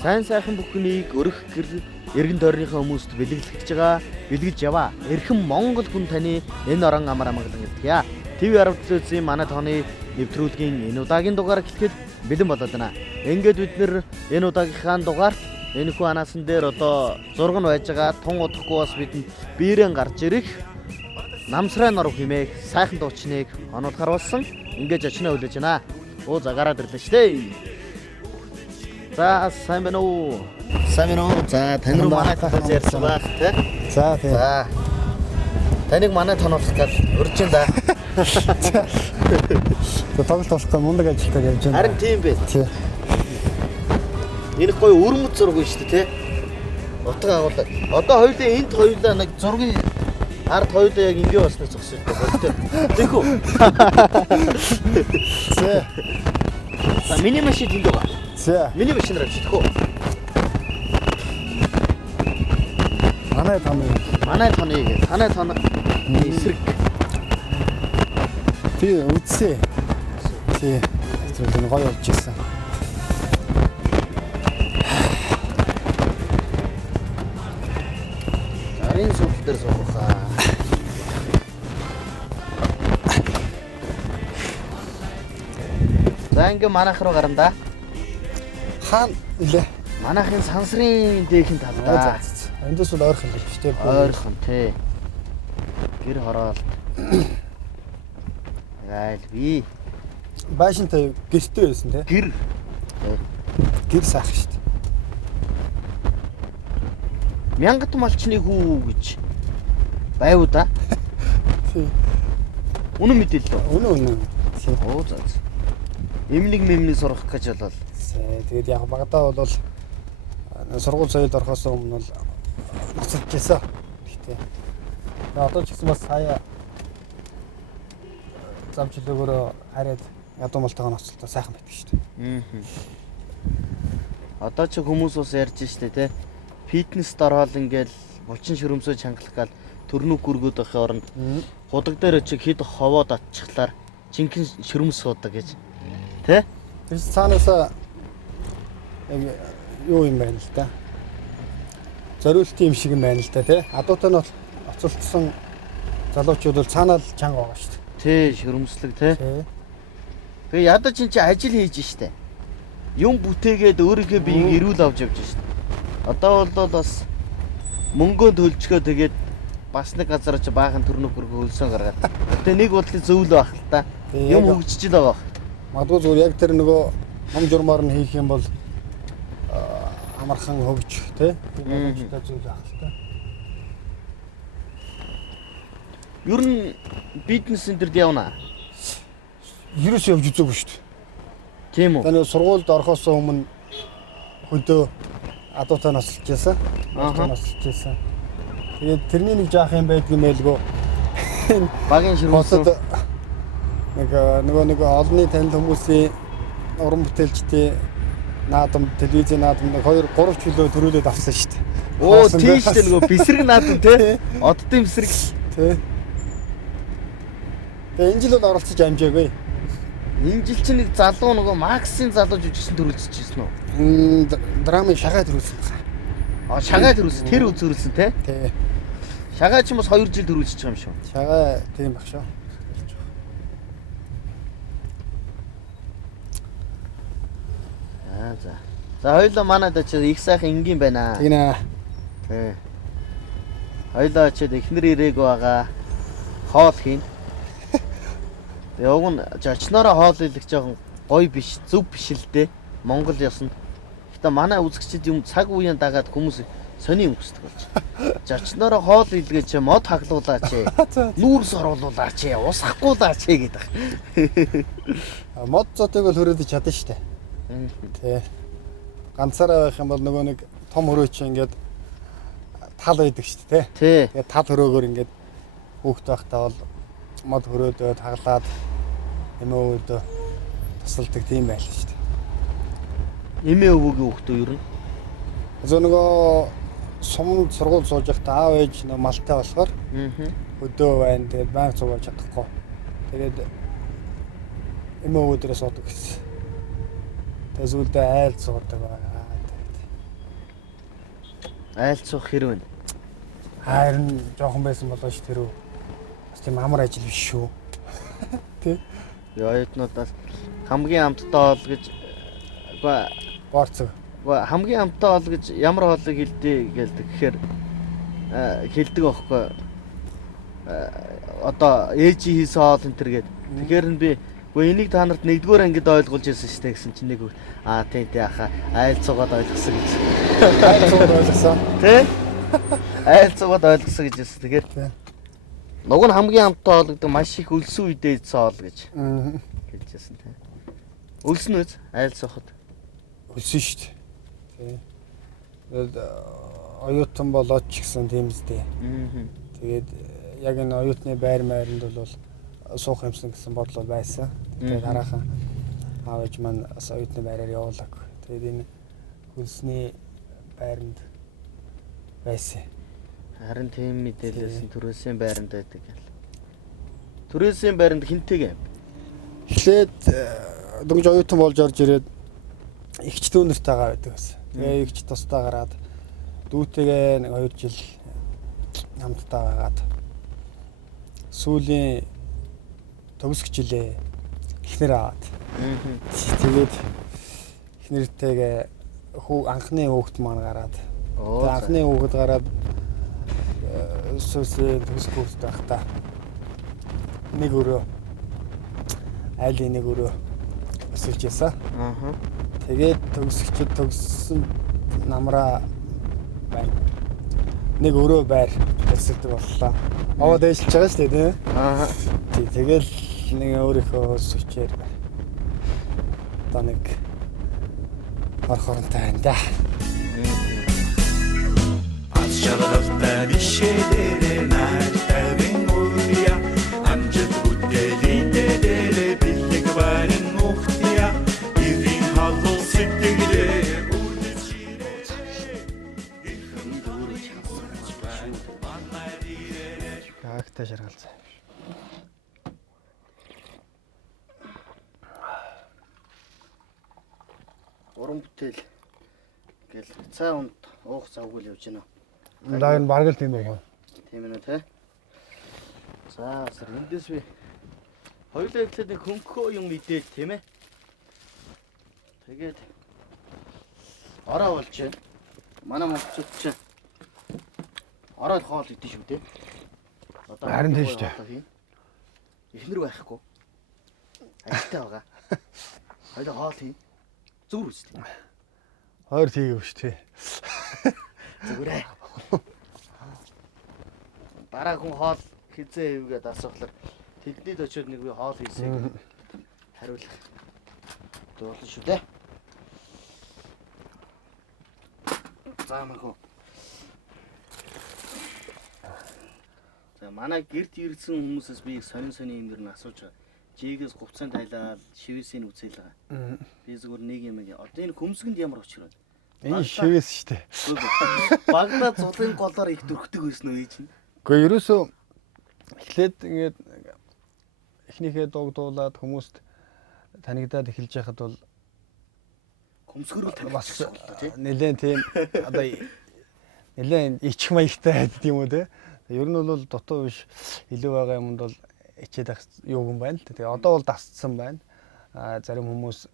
Сайн сайхан бүхнийг өрх гэр эргэн тойрныхоо хүмүүст бэлэглэж байгаа. Бэлгэлж яваа. Эрхэм Монгол хүн таны энэ орон амар амгалан гэдгийа. ТV 10 телевизийн манай тооны нэвтрүүлгийн энэ удаагийн дугаар эхлэхэд бэлэн болоод байна. Ингээд бид нэр энэ удаагийнхаа дугаарт энэ хүү анаасан дээр одоо зураг нь байж байгаа. Тун удахгүй бас бидэнд биеэрэн гарч ирэх намсрай нор хэмээх сайхан дуучныг онолохоор болсон. Ингээд очноо хүлээж байна. Оо за гараад ирлээ шүү дээ. За сайн байна уу? Сайн байна уу? За тань руу манай тахаж ярьсан байх тий. За тий. За. Таныг манай тоноолох гэж урьж байна да. За тоглолт болох гэх мундаг ажилтаар явж байна. Харин тийм бэ. Тий. Энэ гоё өрмөц зураг байна шүү дээ тий. Утга агуулдаг. Одоо хоёулаа энд хоёулаа нэг зургийн ард хоёулаа яг ингэ болсноо зогсож байна. Тэгэх үү? За. За миний машин тэнд байгаа. За. Миний машинаар авчих уу? Манай тоны эсрэг. Тий үтсээ. Тий. Тэр гоё болж ирсэн. Арын суух дээр суухаа. За ингээ манайх руу гарна да. Хаана нэлээ? Манайхын сансрын дээхэн талдаа. Эндээс бол ойрхон л шүү дээ. Ойрхон тий. Гэр хороол. Гайл би. Байшинтай гэртэй байсан тий. Гэр. Гэр саах шүү дээ. Мянгат малчны хүү гэж байв да. Тий. Үнэн мэдээлэл. Үнэн. Тий. Оо за. Эмнэг мэмний сурах гэж болол. Тэгээд яг багадаа бол сургууль соёлд орохоос өмнө бол нацалж байсан. Гэхдээ одоо ч гэсэн бас сая замчлаагаараа хараад ядуу малтайгаа ноцолтой сайхан байдаг шүү дээ. Одоо ч хүмүүс бас ярьж штэ те. Фитнест ороод ингээл булчин шөрөмсөө чангалах гал төрнүг гүргүүд байхын оронд худаг дээр очиг хэд ховоод атчихлаар жинхэнэ шөрөмс суудаг гэж. Тэ? Тэр цаанаасаа юу юм байна л да. Зориулт юм шиг юм байна л да тий. Адуутай нь бол оцолцсон залуучууд бол цаанаа л чанга байгаа шүү дээ. Тий, шөрөмслөг тий. Тэгээ ядаж чи ажил хийж штэ. Юм бүтээгээд өөрийнхөө биеийг эрүүл авч явж штэ. Одоо бол бас мөнгөө төлжгөө тэгээд бас нэг газар чи баахан төрнөг хөргөө хөлсөн гаргаад. Тэгээ нэг бодлын зөвлөө байх л та. Юм хөгжиж л байгаа. Магадгүй зүгээр яг тэр нөгөө ном журмаар нь хийх юм бол амархан хөгж тий. Боломжтой зүйл байх л та. Ер нь бизнес центрд явна. Ерөөс явж үзээгүй шүү дээ. Тийм үү? Таны сургуульд орохоос өмнө хөдөө адуутай насалж байсан. Насалж байсан. Тэгээд тэрний нэг жаах юм байдаг юм байлгүй. Багийн ширмсүүд нэг олонний танил хүмүүсийн уран бүтээлчдийн наадам, телевизийн наадам 2-3 чөлөө төрүүлээд авсан шүү дээ. Оо тийш дээ нөгөө бисрэг наадам тий. Оддын бисрэг тий. Тэгээ энэ жил бол оролцож амжаагүй. Энэ жил чинь нэг залуу нөгөө Максын залуу жүжигчин төрүүлчихсэн үү? Драмын шагаа төрүүлсэн А байна. шагаа төрүүлсэн, тэр үзүүлсэн тий. Тий. Шагаа ч юм бас 2 жил төрүүлчих юм шүү. Шагаа тийм баг шүү. За. За хоёулаа манайд очиж их сайхан энгийн байна. Тэгнэ. Тий. Хоёулаа очиж эхнэр ирээг байгаа. Хоол хийн. Тэгээ уг нь очноороо хоол хийх жоохон гоё биш, зөв биш л дээ. Монгол ёсонд. Гэтэ манай үзэгчид юм цаг үеийн дагаад хүмүүс сони юм хүсдэг болж. Очноороо хоол хийлгээч, мод хаглуулаач, нүүрс оруулаач, ус хахгуулаач гэдэг. Мод зотыг бол хөрөөдөж чадна шүү дээ. Тий. Ганцаараа байх юм бол нөгөө нэг том хөрөөч ингээд тал байдаг шүү дээ тий. Тэгээд тал хөрөөгөр ингээд хөөхт байхдаа бол мод хөрөөдөө таглаад эмээ өвдөө тусалдаг тийм байл шүү дээ. Эмээ өвөгийн хөөхтөө юу юм? Зөв нөгөө сумд сургууль сууж байхдаа аав ээж нөгөө малтай болохоор өдөө байна. Тэгээд байнга сууж чадахгүй. Тэгээд эмээ өвдөрөө суудаг гэсэн. Тэсүүлдэ айл суудаг байгаа. Айлцах хэрвэн. Харин жоохон байсан болоо ш тэр үү. Бас тийм амар ажил биш шүү. Тэ? Оюутнуудаас хамгийн амттай хоол гэж Борцог. Хамгийн амттай хоол гэж ямар хоолыг хэлдэг гэлдэг гэхээр хэлдэг байхгүй. Одоо ээжи хийсэн хоол энэ төр гээд. Тэгэхээр би үгүй энийг та нарт нэгдүгээр ангид ойлгуулж ирсэн шүү дээ гэсэн чинь нэг тийм яха айлцуугаад ойлгосон гэж. Айлцуугаад ойлгосон. Тэ? Айлцуугаад ойлгосон гэж хэлсэн. Тэгэхээр нуг нь хамгийн амттай хоол гэдэг маш их өлсөн үедээ идсэн хоол гэж хэлжсэн тийм. Өлсөн үз айлцуухад. Өлсөн шүү дээ. Тэгээд оюутан болоод ч гэсэн тийм үстэй. Тэгээд яг энэ оюутны байр майранд бол суух юмсан гэсэн бодол байсан. Тэгээд хараахан аав ээж маань оюутны байраар явуулаг. Тэгээд энэ хөлсний байранд байсан. Харин тийм мэдээлэлсэн төрөөсийн байранд байдаг гэл. Төрөөсийн байранд хинтэйгээ. Эхлээд дөнгөж оюутан болж орж ирээд эгч дүүнэртэйгээ байдаг байсан. Тэгээ эгч тусдаа гараад дүүтэйгээ нэг 2 жил хамтдаа байгаад сүүлийн төгсөх жилээ эхнэр аваад. Тэгээд эхнэртэйгээ анхны хүүхэд маань гараад. Тэгээд анхны хүүхэд гараад сүүлийн төгсөх хүүхэд байхдаа нэг өрөө айлын нэг өрөө өсөж ясаа. Тэгээд төгссөн намраа байна. Нэг өрөө байр өсөлдөг боллоо. Овоо дээшлж байгаа шүү дээ тийм. Тэгэл нэг өөрийнхөө өсөчээр байна. Одоо нэг орхоронтой байна да. Ашаалтай бишээрээ наатавин уя амжид үтэлиндээ бэлэг барин мухтия ирин халуу сэтгэлээ Гаагтай шаргалцаа. Уран бүтээл гэл цаа унд уух завгүй л явж байна. Даа энэ бараг л тийм байгаа. Тийм ээ тий. За эндээс би хоёулаа ихлээд нэг хөнгөө юм идээд тийм ээ. Тэгээд ороо болж байна. Манай монголчууд чинь ороод хоол идэж шүү дээ. Харин тийм шүү дээ. Эхнэр байхгүй. Ажилтаа байгаа. Хоёул хоол хий. Зүр үстэй. Хоёр тийм шүү дээ. Зүгээрээ. Дараа хүн хоол хизээ ивгээд асуухлаар тэднийд очиод нэг би хоол хийсэй хариулах. Дуулна шүү дээ. Заамаагүй. За манай гэрт ирсэн хүмүүсээс би сонин юм дэр нь асууж байгаа. Жигээс говцаанд тайлаад шивээсийг үзээл байгаа. Би зүгээр нэг юм яг. Одоо энэ хөмсгөнд ямар очир вэ? Энэ шивээс шүү дээ. Багада цулын голоор их дөрхдөг байсан уу ээж нь? Гэхдээ ерөөсөө эхлээд ингээд эхнийхээ дугдуулаад хүмүүст танигдаад эхэлж байхад бол хөмсгөрөөр бас нэлээд тийм одоо нэлээд ичх маягтай байдаг юм уу те. Ер нь бол дутуу биш илүү байгаа юмд бол ичээд ах юу юм байна л те. Тэгээ одоо бол дасцсан байна. Зарим хүмүүс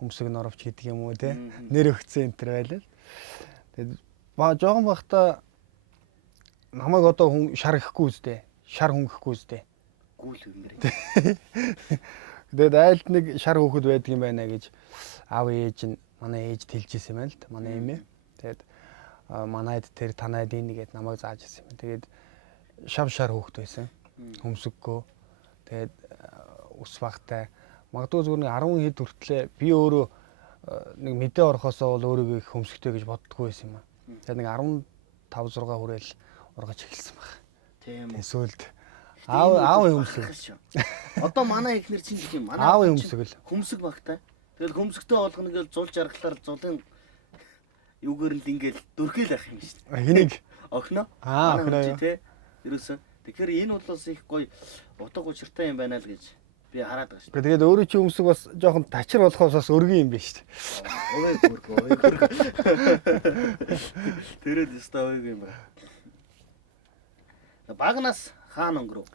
хөмсөг норовч гэдэг юм уу те. Нэр өгцөн энэ төр байлаа. Тэгээд жоохон бахта намайг одоо хүн шар ихгүй үстэй. Шар хөнгөхгүй үстэй. Гүүл юмэр. Тэгээд айлд нэг шар хөөхд байдаг юм байна гэж аав ээж нь манай ээж тэлжсэн юм байна л да. Манай эмээ. Тэгээд манайд тэр танайд нэгээд намайг зааж ирсэн юм. Тэгээд шав шар хөөхд байсан. Хөмсөггүй. Тэгээд ус багтай. Магадгүй зүгээр нэг 10 хэд хүртлээ би өөрөө нэг мэдээ орохосоо бол өөрийгөө их хөмсгтэй гэж боддгоо байсан юм аа. Тэгээд нэг 15 6 хүрээл ургаж эхэлсэн баг. Тийм үү. Эсвэл аав хөмсөг. Одоо манай ихнэр чинь гэх юм. Аав хөмсөг л. Хөмсөг багтай. Тэгэл хөмсөгтэй болгоно гэж зулж аргалаар зулын юугээр л ингээл дөрхийл ах юм шүү дээ. Хэнийг? Охно. Охно. Тэ. Ерөөсөө. Тэгэхээр энэ бол их гоё утга учиртай юм байна л гэж би Би хараад байгаа шүү. Тэгээд өөрөө чи өмсөг бас жоохон тачир болохоос бас өргөн юм биш үү? Ой. Тэрээд өстой ойг юм байна. Багнаас хаана өнгөрөв?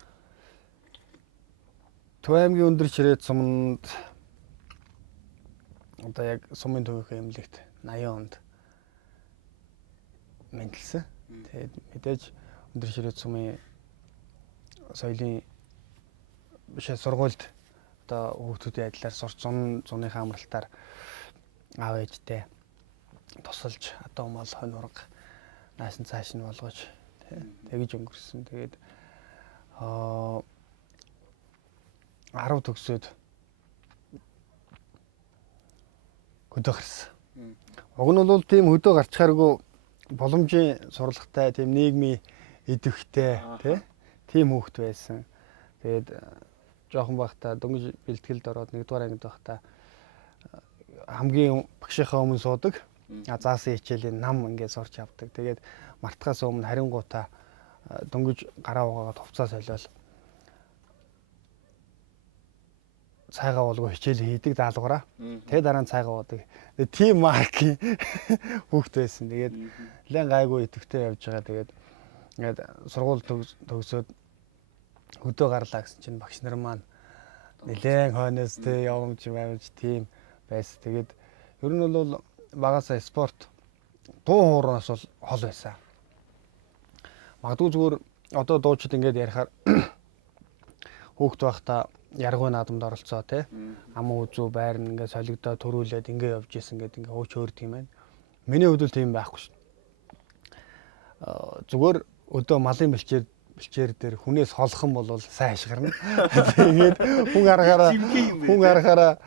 Төв аймгийн өндөр ширээд суманд одоо яг сумын төвийнхөө эмнэлэгт 80 онд мэндэлсэн. Тэгээд мэдээж өндөр ширээд сумын соёлын бишээ сургуульд одоо хүүхдүүдийн адилаар сурч зуныхаа амралтаар аав ээжтэй тусалж одоо мал хонь урга наасан цааш нь болгож тэгж өнгөрсөн. Тэгээд 10 төгсөөд хөдөө гарсан. Уг нь бол тийм хөдөө гарчхааргүй боломжийн сурлагатай, тийм нийгмийн идэвхтэй тийм хүүхэд байсан. Тэгээд жоохон байхдаа дөнгөж бэлтгэлд ороод 1-р ангид байхдаа хамгийн багшийнхаа өмнө суудаг. Заасан хичээлийн нам ингээд сурч авдаг. Тэгээд мартахаас өмнө харингуудаа дөнгөж гараа угаагаад хувцас солиол цайгаа болгоо хичээл хийдэг даалгавраа. Тэгээд дараа нь цайгаа уудаг. Тэгээд тим маркийн хүүхэд байсан. Тэгээд нэлээд гайгүй идэвхтэй явж байгаа. Тэгээд ингээд сургууль төгсөөд хөдөө гарлаа гэсэн чинь багш нар маань нэлээд хойноос явамж тийм байсан. Тэгээд ер нь бол багасаа спорт дуу хоороос бол хол байсан. Магадгүй зүгээр одоо дуучид ингээд ярихаар хүүхэд байхдаа яргуу наадамд оролцоо тий амуу үзүү байрна ингээд солигдоо төрүүлээд ингээд явж исэн гэдэг ингээд хөөч өөр тийм байна. Миний хувьд л тийм байхгүй шүү. Зүгээр өдөө малын бэлчээр дээр хүнээс холох юм бол сайн ашигарна. Тэгээд хүн арахаараа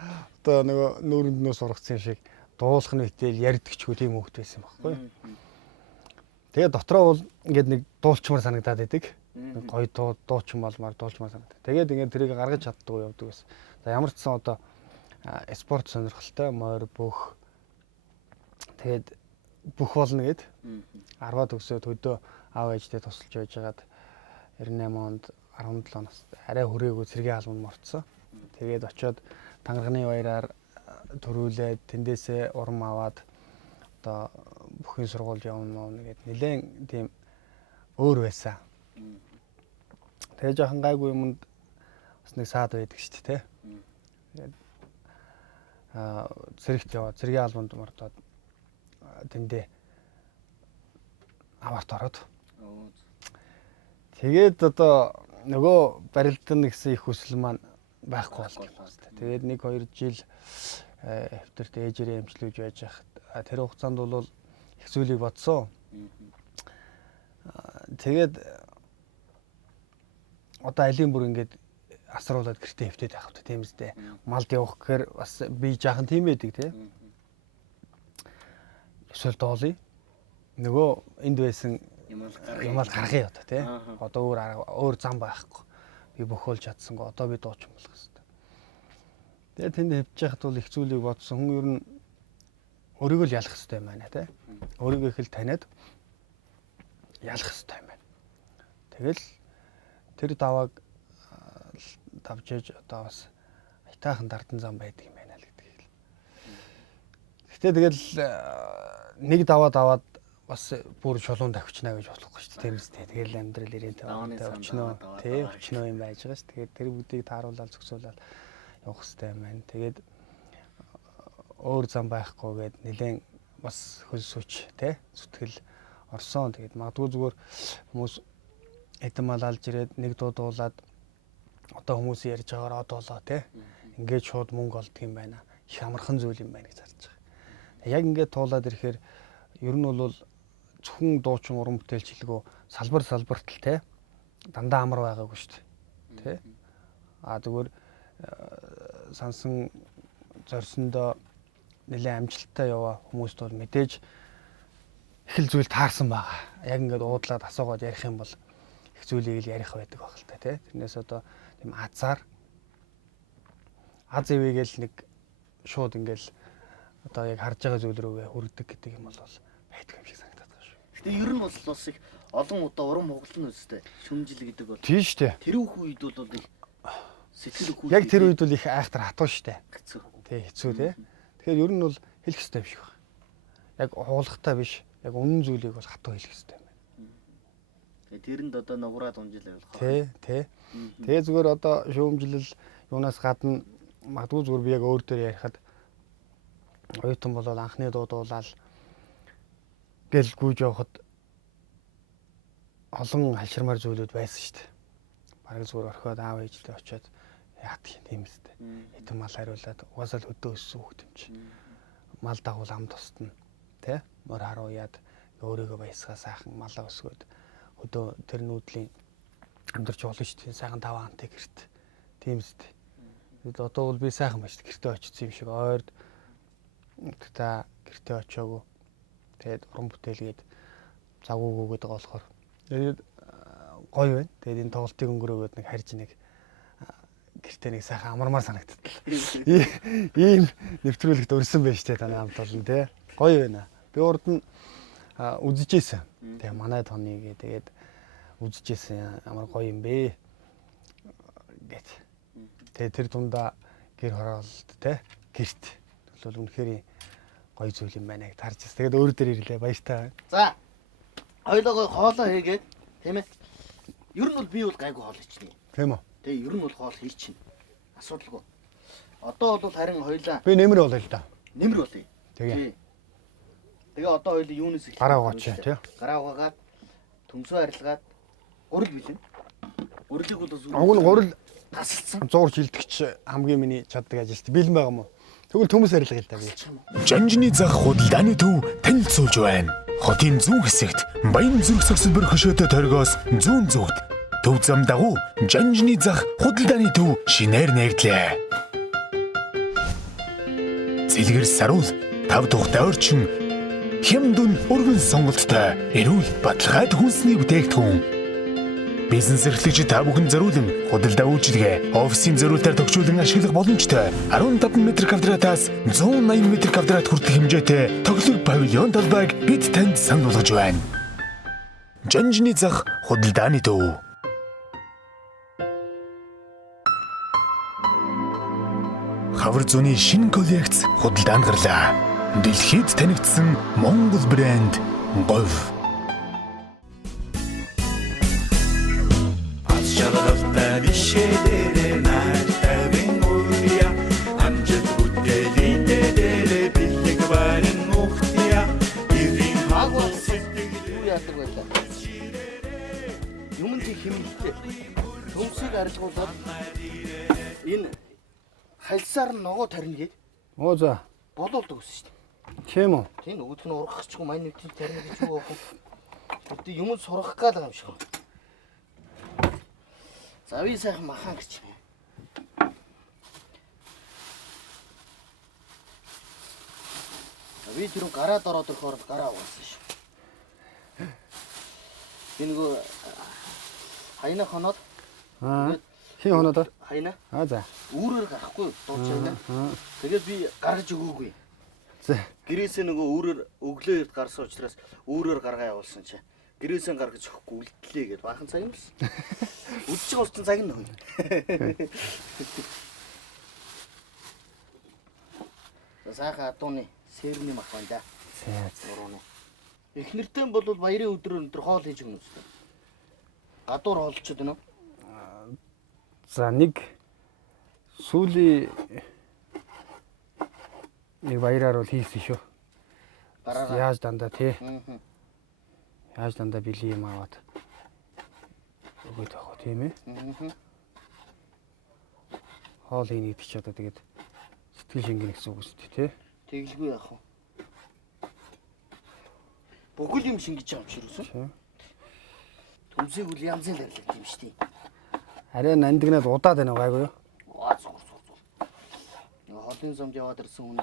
одоо нөгөө нүүрэнд нөө сургацсан шиг дуулах нь үтэл ярдгчгүй тийм хүүхэд байсан байхгүй. Тэгээд дотроо бол ингээд нэг дуулчмаар санагдаад байдаг. Гоё дуучин болмаар дуулчмаар санагдав. Тэгээд ингээд тэрийг гаргаж чаддгүй явдаг байсан. За ямар ч сан одоо спорт сонирхолтой морь бүх тэгээд бүх болно гэд 10-аад төгсөөд хөдөө аав ээжтэй тусалж байжгаад 98 онд 17 оноос арай хүрээгүй цэргийн албанд морцсон. Тэгээд очиод Тангарагны баяраар төрүүлээд тэндээсээ урам аваад одоо бүхний сургууль явна нэгэд нэлээд тийм өөр байсан. Тэгээ жоохон гайгүй юмд бас нэг саад байдаг шүү дээ. Тэгээд цэрэгт яваад цэргийн албанд мордоод тэндээ аварт ороод. Тэгээд одоо нөгөө барилдан гэсэн их хүсэл маань байхгүй боллоо. Тэгээд 1-2 жил хөвтөрт ээжээрээ эмчлүүлж байж хахад тэр хугацаанд бол их зүйлийг бодсон. Тэгээд одоо алийн бүр ингээд асруулаад гэртээ хөвтөд байх хэрэгтэй тийм үстэй. Малд явах гэхээр бас би жаахан тийм байдаг тий. Эсвэл доолъё. Нөгөө энд байсан юмал гаргая одоо тий. Одоо өөр зам байхгүй. Би бөхөөлж чадсангүй. Одоо би дуучин болох хэрэгтэй. Тэгээд тэнд хөвж яхад бол их зүйлийг бодсон. Хүн ер нь өөрийгөө л ялах хэрэгтэй юм байна тий. Өөрийгөө их л таниад ялах хэрэгтэй юм байна. Тэгэл тэр давааг давж ээж одоо бас айтаахан дардан зам байдаг юм байна л гэдэг. Гэтэ тэгэл нэг даваад бас бүр шулуун тавьчихна гэж болохгүй шүү дээ. Тийм үстэй. Тэгэл амьдрал ирээн өчнөө юм байж байгаа шүү. Тэгээд тэр бүгдийг тааруулаад зөксөөлөл явах хэрэгтэй юм байна. Тэгээд өөр зам байхгүйгээд нэлээд бас хөл сүч тий зүтгэл орсон. Тэгээд магадгүй зүгээр хүмүүс эдэн мал алж ирээд нэг дуудуулаад одоо хүмүүс ярьж байгаагаар одоолоо тий ингээд шууд мөнгө олдго юм байна. Их амархан зүйл юм байна гэж харж байгаа. Яг ингээд туулаад ирэхээр ер нь бол зөвхөн дуучин уран бүтээлчлэгөө салбарт л тий дандаа амар байгаагүй шүү дээ. Тий. Зүгээр сансан зорьсондоо нэлээд амжилттай яваа хүмүүст бол мэдээж их л зүйл таарсан байгаа. Яг ингээд уудлаад асуугаад ярих юм бол их зүйлийг л ярих байдаг баг л та тий. Тэрнээс одоо тийм азар аз ивэгээл нэг шууд ингээл одоо яг харж байгаа зүйл рүүгээ хүрдэг гэдэг юм бол байдаг юм шиг санагдаад байна шүү. Гэтэ ер нь бас их олон удаа уран хугална үстэй. Шүмжил гэдэг бол. Тийм шүү дээ. Тэр үед бол Сэтгэл өгөх. Яг тэр үед бол их айхтар хатуу штэ. хэцүү. Тий, хэцүү тий. Тэгэхээр ер нь бол хэлэх хэрэгтэй юм шиг байна. Яг хуулахтай биш. Яг үнэн зүйлийг бол хатуу хэлэх хэрэгтэй юм байна. Тэгээ тэрэнд одоо нуграад унжил явах. Тий. Тэгээ зүгээр одоо шүүмжлэл юунаас гадна магадгүй зүгээр би яг өөр дээр ярихад оюутан болол анхны дуудуулаад гэл гүйж явахад олон хальширмаар зүйлүүд байсан шүү дээ. Бараг зүгээр орхиод аав ээжтэй очиод яадаг юм тийм үстэй. Хэдэн мал хариулаад угаасаа л хөдөө өссөн хөхт юм чи. Мал дагуул ам тусна. Тэ? Мөр харуу яад өөрийгөө баясгаа сайхан малаа өсгөөд хөдөө тэр нүүдлийн амьдарч болно шүү дээ. Сайхан 5 антай гэрт. Тийм үстэй. Тэгэд одоо бол би сайхан байж гэртээ очсон юм шиг ойрд та гэртээ очиагүй. Тэгээд уран бүтээлгээд завгүйгөөд байгаа болохоор тэгээд гоё байна. Тэгээд энэ тоглолтыг өнгөрөөгөөд нэг харж нэг гэртээ нэг сайхан амармаар санагдтал. Ийм нэвтрүүлэгт өрсөн байж тээ таны хамт олон тий. Гоё байна. Би урд нь үзэжсэн. Тэгээ манай тоныг тэгээд үзэжсэн амар гоё юм бэ. Гэт. Тэгээ тэр дундаа гэр хороолт тий гэрт бол үнэхээр гоё зүйл юм байна гэж тарж байна. Тэгээд өөр дээр ирлээ баяртай. За. Хоёлоо хоолоо хийгээд тийм ээ. Ер нь бол би бол гайгүй хоол хийчихнэ. Тийм үү? Тэгээ ер нь бол хоол хийчихнэ. Асуудалгүй. Одоо бол харин хоёлаа би нэмэр болоо л да. нэмэр болъё. Тэгээ. Тэгээ одоо хоёлаа юунаас эхлэх вэ? Гараа угаач тий. Гараа угаагаад төмсөө арилгаад урал билэн. Уралыг бол Уг нь гурал тасалсан. зуурч хилдэгч хамгийн миний чаддаг ажилт бэлэн байгаа мó. Тэгвэл төмөс арилга л да би. Жанжны зах худалдааны төв танилцуулж байна. Хотын зүүн хэсэгт Баян зүрх согсолбор хөшөөтэй торгоос зүүн зүгт төв зам дагуу Жанжны зах худалдааны төв шинээр нэгдлээ. Цэлгэр саруул 5 тухтай орчин хямдун өргөн сонголттой эрүүл баталгайд хүнсний бүтээгдэхүүн. Бизнес эрхлэгчид та бүхэн зориулан худалдаа үйлчилгээ, офисын зориултаар тохижуулан ашиглах боломжтой 15 м2-аас 180 м2 хүртэлх хэмжээтэй тоглог павильон талбайг бид танд санал болгож байна. Жанжны зах худалдааны төв. Хавар зууны шинэ коллекц худалдаанд гарлаа. Дэлхийд танигдсан Монгол брэнд говь. Çalarafta bir şeylere mertebin uyuya Amcık uteliğinde dele billik varın muhtiya Birin halın Юу яадаг байлаа. Юмд хэмнэлтэй. Төмсийг арилгуулад энэ хальсаар нь ногоо тарина гээд Оо за. болуулдаг гэсэн шүү дээ. Тийм үү? Тийм нөгөөх нь ургахчихгүй мань нэвтэн тарина гэж юу аах вэ? Тэгтээ юмд сурах гал байгаа юм шиг. За би сайхан махан гэж. Би тэр гараад ороод ирэхээр гараа угаасан шүү. Би нөгөө хайна хоноод Хин хоноод хайна за. үүрээр гарахгүй дуучаана. Тэгээд би гаргаж өгөөгүй. За. Гэрээсээ нөгөө үүрээр өглөө эрт гарсан учраас үүрээр гаргаа явуулсан чи. Гэрээсээ гаргаж өгөхгүй үлдлээ гэж баахан цаг юм биш. Үдчих байгаа устын цаг нь нөө. Засаха атууны сэрний мах байна да. Сэрний. Эхнэртэй бол баярын өдрөөр хоол хийж өгнө үстэй. Гадуур хоолчод байна уу? За нэг сүүлийн нэг баяраар бол хийсэн шүү. Яаж дандаа тий. Яаж дандаа били юм аваад өгөөд авах тийм ээ. Хоол ийн гэдэг чи одоо тэгээд сэтгэл шингэнэ гэсэн үг үстэй тий. Тэглгүй яах вэ? Бүгд юм шингэж байгаа юм шиг үсэн. Төмсийг үл янз л арилдаг юм шүү дээ. Арай нандинаад удаад байна гайгүй юу? Ваа зүг. Хоолын замд яваад ирсэн хүн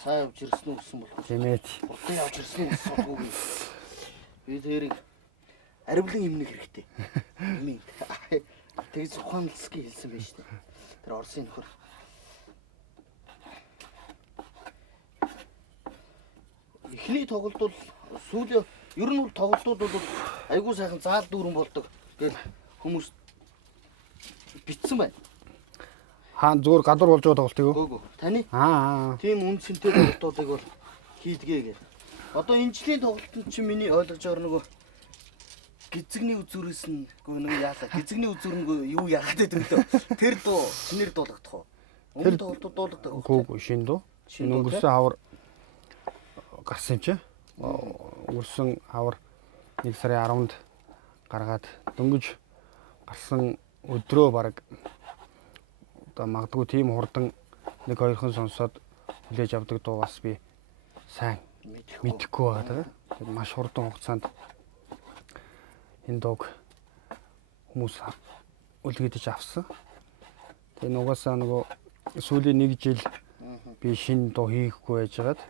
сайн явж ирсэн үү гэсэн болох. Тийм ээ. Уртаа явж ирсэн үү гэсэн үг. Би тэрийг аривлан юмнэг хэрэгтэй. Юм. Тэгж ухаанлцгий хэлсэн байж тээ. Тэр Орсын нөхөр. Эхний тоглолт бол сүүлийн ер нь бол тоглолтууд бол айгүй сайхан заал дүүрэн болдог гэж хүмүүс битсэн байна. Хаан зүгээр гадуур болж байгаа тоглолтыг юу? Гөө. Таны? Аа. Тийм үнцэнтэй тоглолтуудыг бол хийдгээ гэх. Одоо энэ жилийн тоглолтод чи миний ойлгож байгаа нөгөө гизэгний үзүүрээс нь нөгөө яалаа. Гизэгний үзүүр нь юу яагаад гэдэг вэ? Тэр дуу чинээр дуулагдах уу? Өмнө тоглолтод дуулагдах уу? Гүү шин дуу. Энэ өнгөрсөн хавар гарсан юм чи. Өнгөрсөн хавар 1 сарын 10-нд гаргаад дөнгөж гарсан өдрөө баг одоо магадгүй тийм хурдан 1-2 хон сонсоод хүлээж авдаг дуу бас би сайн мэдэхгүй байгаа. Тэгээд маш хурдан хугацаанд энэ дууг хүмүүс үлгэдэж авсан. Тэгээд нугасаа нөгөө сүүлийн 1 жил би шинэ дуу хийхгүй байжгаад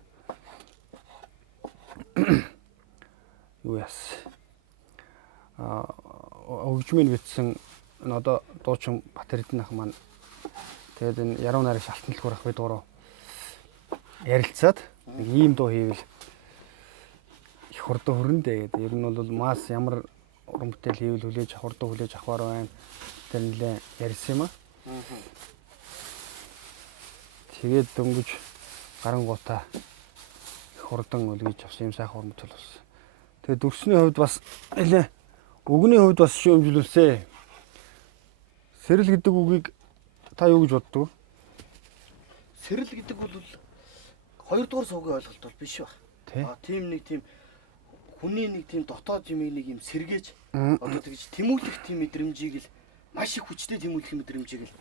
юу яс өгжмийн битсэн энэ одоо дуучин Батэрдэн ах маань тэгээд энэ яруу найраг шалтналгүй ах бид гурав ярилцаад нэг ийм дуу хийвэл их хурдан хөрөндөө гэдэг. Ер нь бол мас ямар уран бүтээл хийвэл хүлээж хурдан хүлээж авахар байна. Тэр нэлээ ярьсан юм аа. Тэгээд дөнгөж гарангуудаа их хурдан үлгэж авсан юм сайхан уран бүтээл болсон. Тэгээд дүрсний хувьд бас нэлээ өгний хувьд бас шүүмжлүүлсэн. Сэрэл гэдэг үгийг та юу гэж боддог вэ? Сэрэл гэдэг бол 2 дугаар сувгийн ойлголт бол биш баг. Тийм нэг тийм хүний нэг тийм дотоод юмыг нэг юм сэргээж одоо тэгж тэмүүлэх тийм мэдрэмжийг л маш их хүчтэй тэмүүлэх мэдрэмжийг л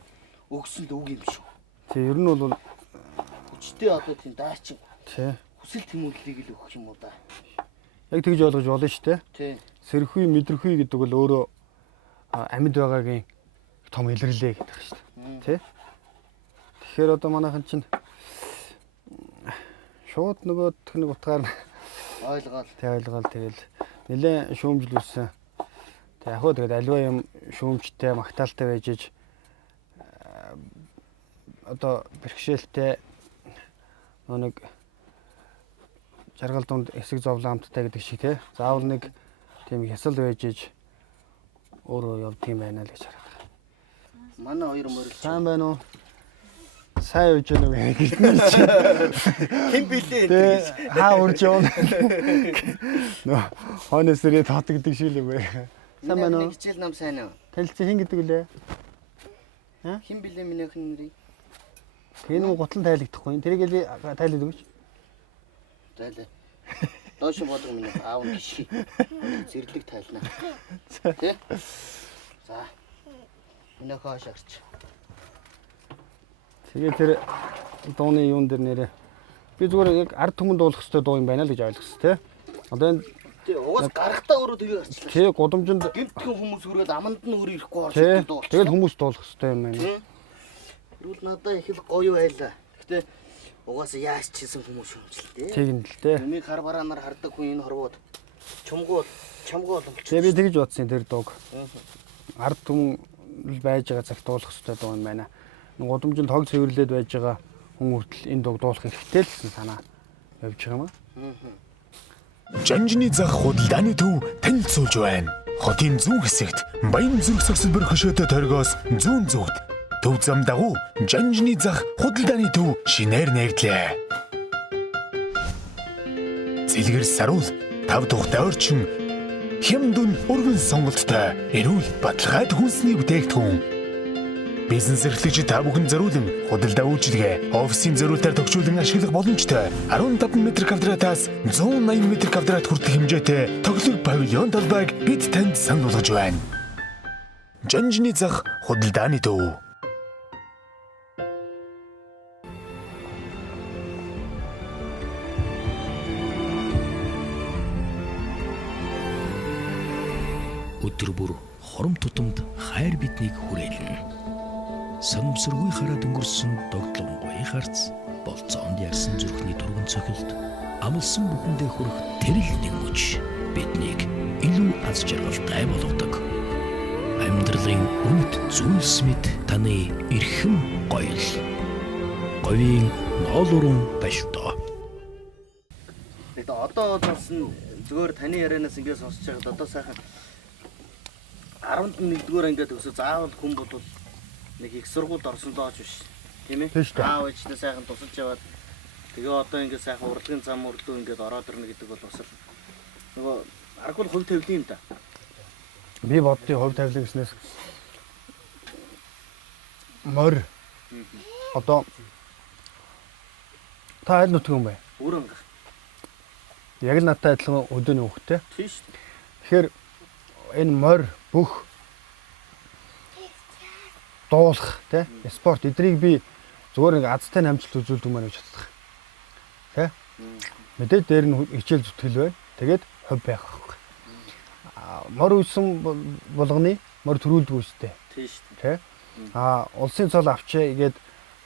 өгсөн л үг юм шүү. Тий, ер нь бол хүчтэй одоо тийм даачин. Тий. Хүсэл тэмүүллийг л өгөх юм уу да. Яг тэгж ойлгож болно шүү дээ. Тий. Сэрхүй мэдрэхүй гэдэг бол өөрөө амьд байгаагийн том илэрлээ гэдэг шүү дээ. Тий. Тэгэхээр одоо манайхан чинь шууд нөгөө нэг утгаар ойлгоол. Тэгэл нэлээд шүүмжлүүлсэн. Тэг яг хөө тэгээд альва юм шүүмжтэй магтаалтай байж иж одоо бэрхшээлтэй нэг жаргал дунд эсэг зовлоомттай гэдэг шиг те заавал нэг тийм хясал байж иж өөрөө яв тийм байна л гэж хараад. Манай хоёр морил сайн байна уу? Сайн явж байна уу гэж. Хэн билээ энэ гэж. Хаа урж явна. Нөө хоносрээ татдаг шиг л юм бэ. Сайн байна уу? Хичээл нам сайн уу? Танилцсан хэн гэдэг үлээ? Хэн билээ миний хэн нэрийг? Тэгээ нэг гутлан тайлагдахгүй. Тэрийг л тайлаад өгөөч. Тайлаа. Доош бодог миний аав гişи. Зэрлэг тайлнаа. Тэ? За. Миний хоош агч. Тэгээ тэр дууны юун дээр нэрээ би зүгээр яг ард түмэнд дуулах хэрэгтэй дуу юм байна л гэж ойлгосон тий. Одоо энэ угаас гарахтаа өөрөө тэгээ гарчлаа. Тий гудамжинд гинтхэн хүмүүс хүрээд аманд нь өөр ирэхгүй орсон дуу. Тэгээд хүмүүс дуулах хэрэгтэй юм байна. Тэрүүл надаа их л гоё байлаа. Гэтэ угаас яаж ч хийсэн хүмүүс шүүмжлээ. Тийм л дээ. Миний хар бараанаар хардаг хүн энэ хорвоод чамгүй боломж. Тэгээ би тэгж бодсон тэр дууг. Ард түмэн байж байгаа цагт дуулах хэрэгтэй дуу юм байна. Гудамжинд хог цэвэрлээд байж байгаа хүн хүртэл энэ дууг дуулах хэрэгтэй л гэсэн санаа явж байгаа юм аа. Жанжны зах худалдааны төв танилцуулж байна. Хотын зүүн хэсэгт Баян зүрх согсолбор хөшөөтэй торгоос зүүн зүгт төв зам дагуу Жанжны зах худалдааны төв шинээр нэгдлээ. Цэлгэр саруул 5 тухтай орчин хямдун өргөн сонголттой эрүүл баталгайд хүнсний бүтээгдэхүүн. Бизнес эрхлэгчид та бүхэн зориулан худалдаа үйлчилгээ, офисын зориултаар тохижуулан ашиглах боломжтой 15 м2-аас 180 м2 хүртэлх хэмжээтэй тоглог павильон талбайг бид танд санал болгож байна. Жанжны зах худалдааны төв. Өдөр бүр хором тутамд хайр биднийг хүрээлнэ. Санамсаргүй хараад өнгөрсөн догтлонгой харц болцоонд ярьсан зүрхний турган цохилт амлсан бүхэндээ хүрэх тэрл нэг мөч биднийг илүү аз жаргалтай болгодог. Амьдралын үнэт зүйлс мэд таны эрхэм гоёл. Говийн ноолурун башдоо. Одоо бас зүгээр таны ярианаас ингээд сонсож байгаад одоо сайхан 11-р ангиад өсө заавал хүн бодвол нэг их сургуульд орсон дооч биш. Тийм ээ? Тийм шүү дээ. Аав ээжтэй сайхан тусалж яваад тэгээ одоо ингээд сайхан урлагийн зам өрлөө ингээд ороод ирнэ гэдэг бол бас л нөгөө аргагүй хувь тавилын юм да. Би боддгийн хувь тавилан гэснээс морь одоо та аль нутгийн хүн бэ? Өөрөнгө. Яг л надтай адилхан өдөөний хүүхдтэй. Тийм шүү дээ. Тэгэхээр энэ морь бүх дуулах тий спорт эдрийг би зүгээр нэг азтай намжилт үзүүлдэг маань гэж боддог. Тий? Мэдээж дээр нь хичээл зүтгэл байна. Тэгээд хувь байх байхгүй. Морь үйсэн болгоны морь төрүүлдэг үстэй. Тийм шүү Тий? Улсын цол авчээ гээд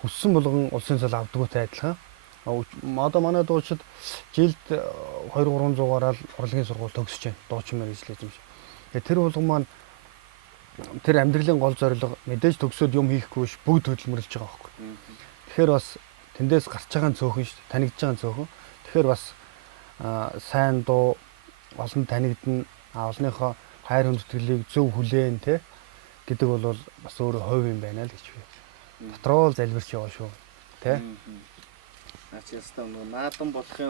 хүссэн болгон улсын цол авдаггүй адилхан. Одоо манай дуучид жилд 2-300 гараад урлагийн сургууль төгсөж байна. Дуучин мэр гэж л юм шиг. Тэгээ тэр болгон маань тэр амьдралын гол зорилго мэдээж төгсөөд юм хийхгүй биш бүгд хөдөлмөрлөж байгаа байхгүй. Тэгэхээр бас тэндээс гарч байгаа цөөхөн шүү дээ. Танигдж байгаа цөөхөн. Тэгэхээр бас сайн дуу олон танигдна. Олонныхоо хайр хүндэтгэлийг зөв хүлээн те гэдэг бол бас өөрөө хувь юм байна л гэж би. Дотроо л залбирч яваа шүү. Тэ? Наач ястаа наадам болохын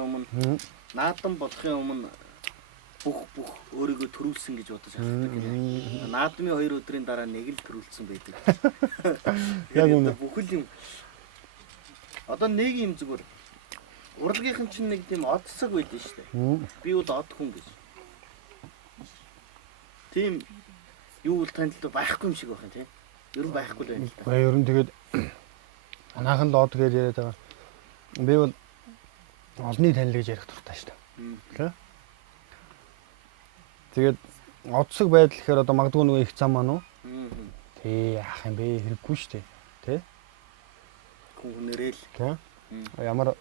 өмнө бүх өөрийгөө төрүүлсэн гэж бодож авдаг. Наадмын 2 өдрийн дараа нэг л төрүүлсэн байдаг. Яг үнэ. Бүхэл юм. Одоо нэг юм зүгээр. Урлагийнхан чинь нэг тийм одцог байдаг шүү дээ. Би бол од хүн гэж. Тийм юу л танд байхгүй юм шиг байх юм тийм. Ер нь байхгүй л байна л да. Ер нь тэгээд анаахан л од гэж яриад байгаа. Би бол олны танил гэж ярих дуртай шүү дээ. Тэгээд одсог байдал гэхээр одоо магадгүй нөгөө их зам маань уу? Тий, яах юм бэ? Хэрэггүй шүү дээ. Тэ? Хүн нэрэл. Тэ? Ямар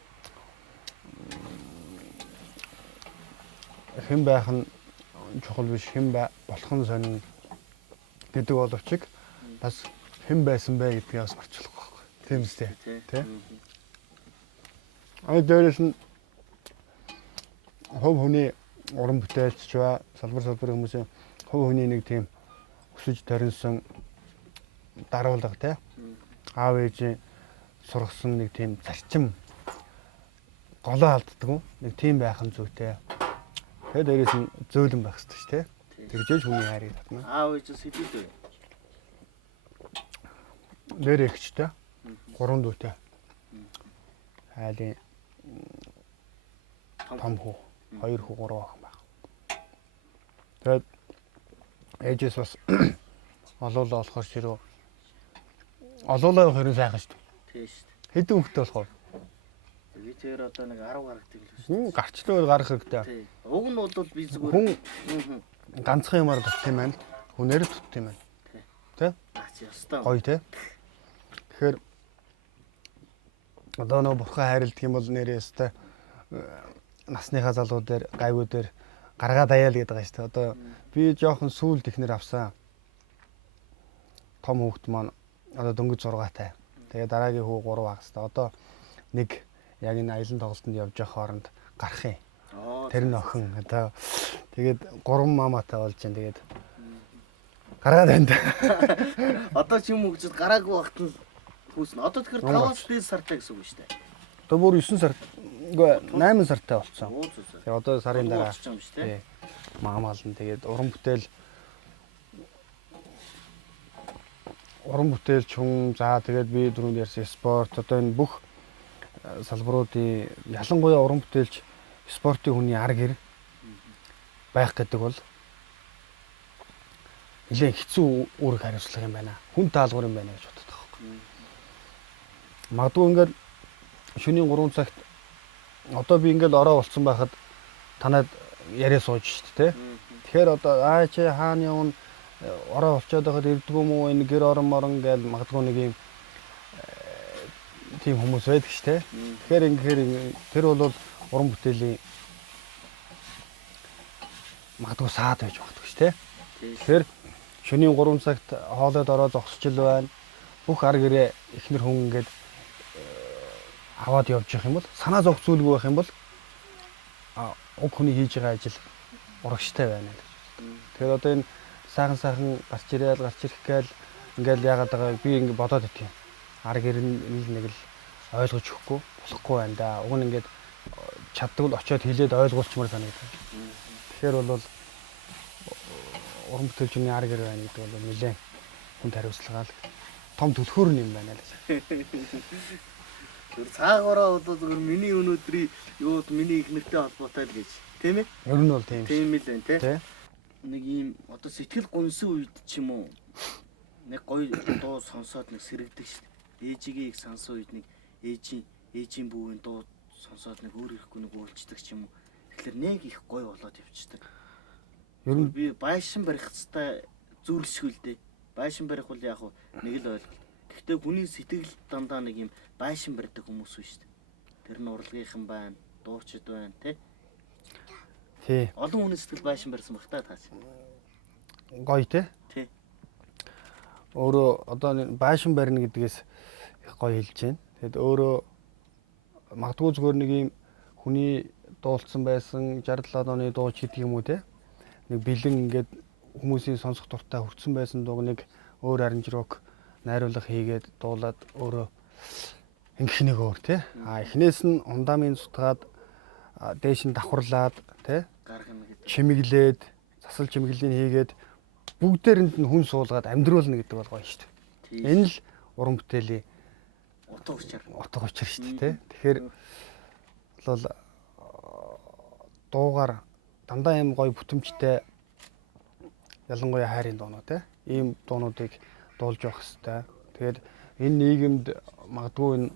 хэн байх нь чухал биш, хэн болох нь сонин гэдэг боловч бас хэн байсан бэ гэдгийг бас марцуулах байхгүй. Тийм үстэй. Тэ? Дээрээс нь хувь хүний уран бүтээлч ба салбар хүмүүсийн хувь хүний нэг тийм өсөж таринсан даруулга тий. Аав ээжийн сургасан нэг тийм зарчим голоо алддаг нэг тийм байх нь зүйтэй. Тэгээд дээрээс нь зөөлөн байх хэрэгтэй шүү дээ. Тэгжээж хүний хайрыг татна. Аав ээжээс хэдийдээ. Дээр ихчтэй. 3 дүүтэй. Хайлын том хүү 2 хүү 3 охин баг. Тэгээд ээжээс бас олоолаа болохоор ширүү олоолаа хоёрын сайхан шүү дээ. Тийм шүү дээ. Хэдэн хүүхдтэй болохоор би тэр одоо нэг 10 гаргадаг л шүү дээ. Гарчлаа гарах хэрэгтэй. Тийм. Уг нь бол би зүгээр хүн ганцхан юмар тутт юм байна. Хүнээр тутт юм байна. Тэ? Наач ястаа. Гоё тэ. Тэгэхээр одоо нөө бурхан хайрладаг юм бол нэрээ өстэй насныхаа залуу дээр гайвуу дээр гаргаад аяал гэдэг байгаа шүү дээ. Одоо би жоохон сүүлд ихнэр авсан. Том хүүхд маань одоо дөнгөж 6-тай. Тэгээ дараагийн хүү 3 багстай. Одоо нэг яг энэ аялан тоглолтод явж явах хооронд гарах юм. Тэр нь охин одоо тэгээд 3 маматай болж байна. Тэгээд гаргаад байна. Одоо ч юм уу гэж гараагүй багт л хүүснэ. Одоо тэгэхээр 5-аас дээд сартай гэсэн үг шүү дээ. Одоо бүр 9 сар үгүй 8 сартай болцсон. Тэгээ одоо сарын дараа болчихсон юм шүү дээ. Маамаална тэгээд уран бүтээлч хүн за тэгээд би түрүүнд ярьсан спорт одоо энэ бүх салбаруудын ялангуяа уран бүтээлч спортын хүний арга гэр байх гэдэг бол нэлээд хэцүү үүрэг хариуцлага юм байна. Хүн таалгуур юм байна гэж боддог байхгүй. Магадгүй ингээд шөнийн 3 цагт одоо би ингээд ороо болцсон байхад танад яриа сууж шít те. Тэгэхээр одоо чи хаана явна ороо болцоод байхад ирдэг юм уу энэ гэр орон морон гэж магадгүй нэг юм тийм хүмүүс байдаг ш те. Тэгэхээр тэр бол уран бүтээлийн магадгүй саад байж магадгүй ш те. Тэгэхээр шөнийн 3 цагт хоолойд ороо зогсчил байна. Бүх ар гэрээ ихнэр хүн ингээд аваад явж явах юм бол санаа зовх зүйлгүй байх юм бол уг хүний хийж байгаа ажил урагштай байна л. Тэгэхээр одоо энэ сайхан гарч ирэх гээл Ингээл яагаад байгаа би ингэ бодоод өгт юм. Арга ирнэ нэг л ойлгож өгөхгүй болохгүй байна да. Уг нь ингээд чаддаг л очиод хэлээд ойлгуулчмаар санагдав. Тэгэхээр бол уран бүтээлчний арга ир байна гэдэг бол нэлээд хүнд хариуцлагаал том түлхүүр юм байна л гэж. Тэр цаагаараа одоо зөвхөн миний өнөөдрийн юу миний их нэртэй холбоотой л гэж тийм ээ? Ер нь бол тийм. Тийм л байна тий. Нэг ийм одоо сэтгэл гонсон үед ч юм уу нэг гоё дуу сонсоод нэг сэрэгдэг шүү дээ. Ээжигийг сансан үед нэг ээжийн бүүгийн дуу сонсоод нэг өөр ирэхгүй нэг үйлчдэг ч юм уу. Тэгэхээр нэг их гоё болоод явчихдаг. Ер нь би байшин барих хэвээр зүрхшгүй л дээ. Байшин барих бол яг нэг л ойлголт. Гэхдээ хүний сэтгэл дандаа нэг юм байшин барьдаг хүмүүс үү шүү дээ. Тэр нь урлагийнхан байна, дуучид байна тий. тий. Олон хүний сэтгэл байшин барьсан баг та таач. Гоё тий. Тий. Өөрөө одоо байшин барина гэдгээс их гоё хэлж байна. Тэгэд өөрөө магадгүй зүгээр нэг юм хүний дуулсан байсан 67 оны дууч гэдэг юм уу те. Нэг бэлэн ингээд хүмүүсийн сонсох дуртай хүрсэн байсан дууг нэг өөр аранжирок найруулга хийгээд дуулаад өөрөө ингэх нэг өөр те. Эхнээс нь ундамын сутгаад дээш нь давхарлаад те. Чимэглээд засал чимэглэлийн хийгээд бүгдээрэнд нь хүн суулгаад амьдруулна гэдэг бол гоё шүү дээ. Энэ л уран бүтээлийн утга учир шүү дээ. Тэгэхээр бол дуугаар дандаа юм гоё бүтэмжтэй ялангуяа хайрын дуунууд те. Ийм дуунуудыг дуулж явах хэрэгтэй. Тэгэхээр энэ нийгэмд магадгүй энэ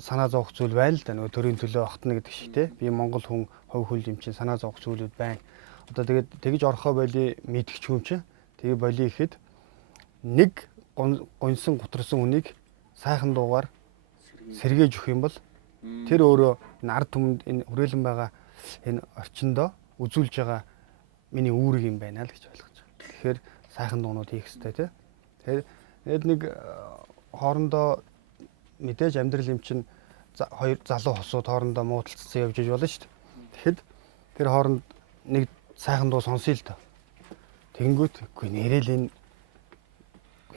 санаа зовох зүйл байна л да. Нөгөө төрийн төлөө огтно гэдэг шиг те. Би Монгол хүн хувь хөл юм чинь санаа зовох зүйлүүд байна. Одоо тэгээд тэгж орхоо боли мэдгч юм чинь тэгээ боли ихэд нэг гонсон гутрсан хүнийг сайхан дуугаар сэргээж өгөх юм бол тэр өөрөө энэ ард түмэнд энэ хүрээлэн байгаа энэ орчиндөө үзүүлж байгаа миний үүрэг юм байна л гэж ойлгож байгаа. Тэгэхээр сайхан дуунууд хийх хэрэгтэй тий. Тэгэхээр нэг хоорондоо мэдээж амьдрал юм чинь хоёр залуу хосууд хоорондоо муудалцсан явж болно шүү дээ. Тэгэхэд тэр хооронд нэг сайхан дуу сонсъё л доо. Тэнгүүт үгүй нэрэл энэ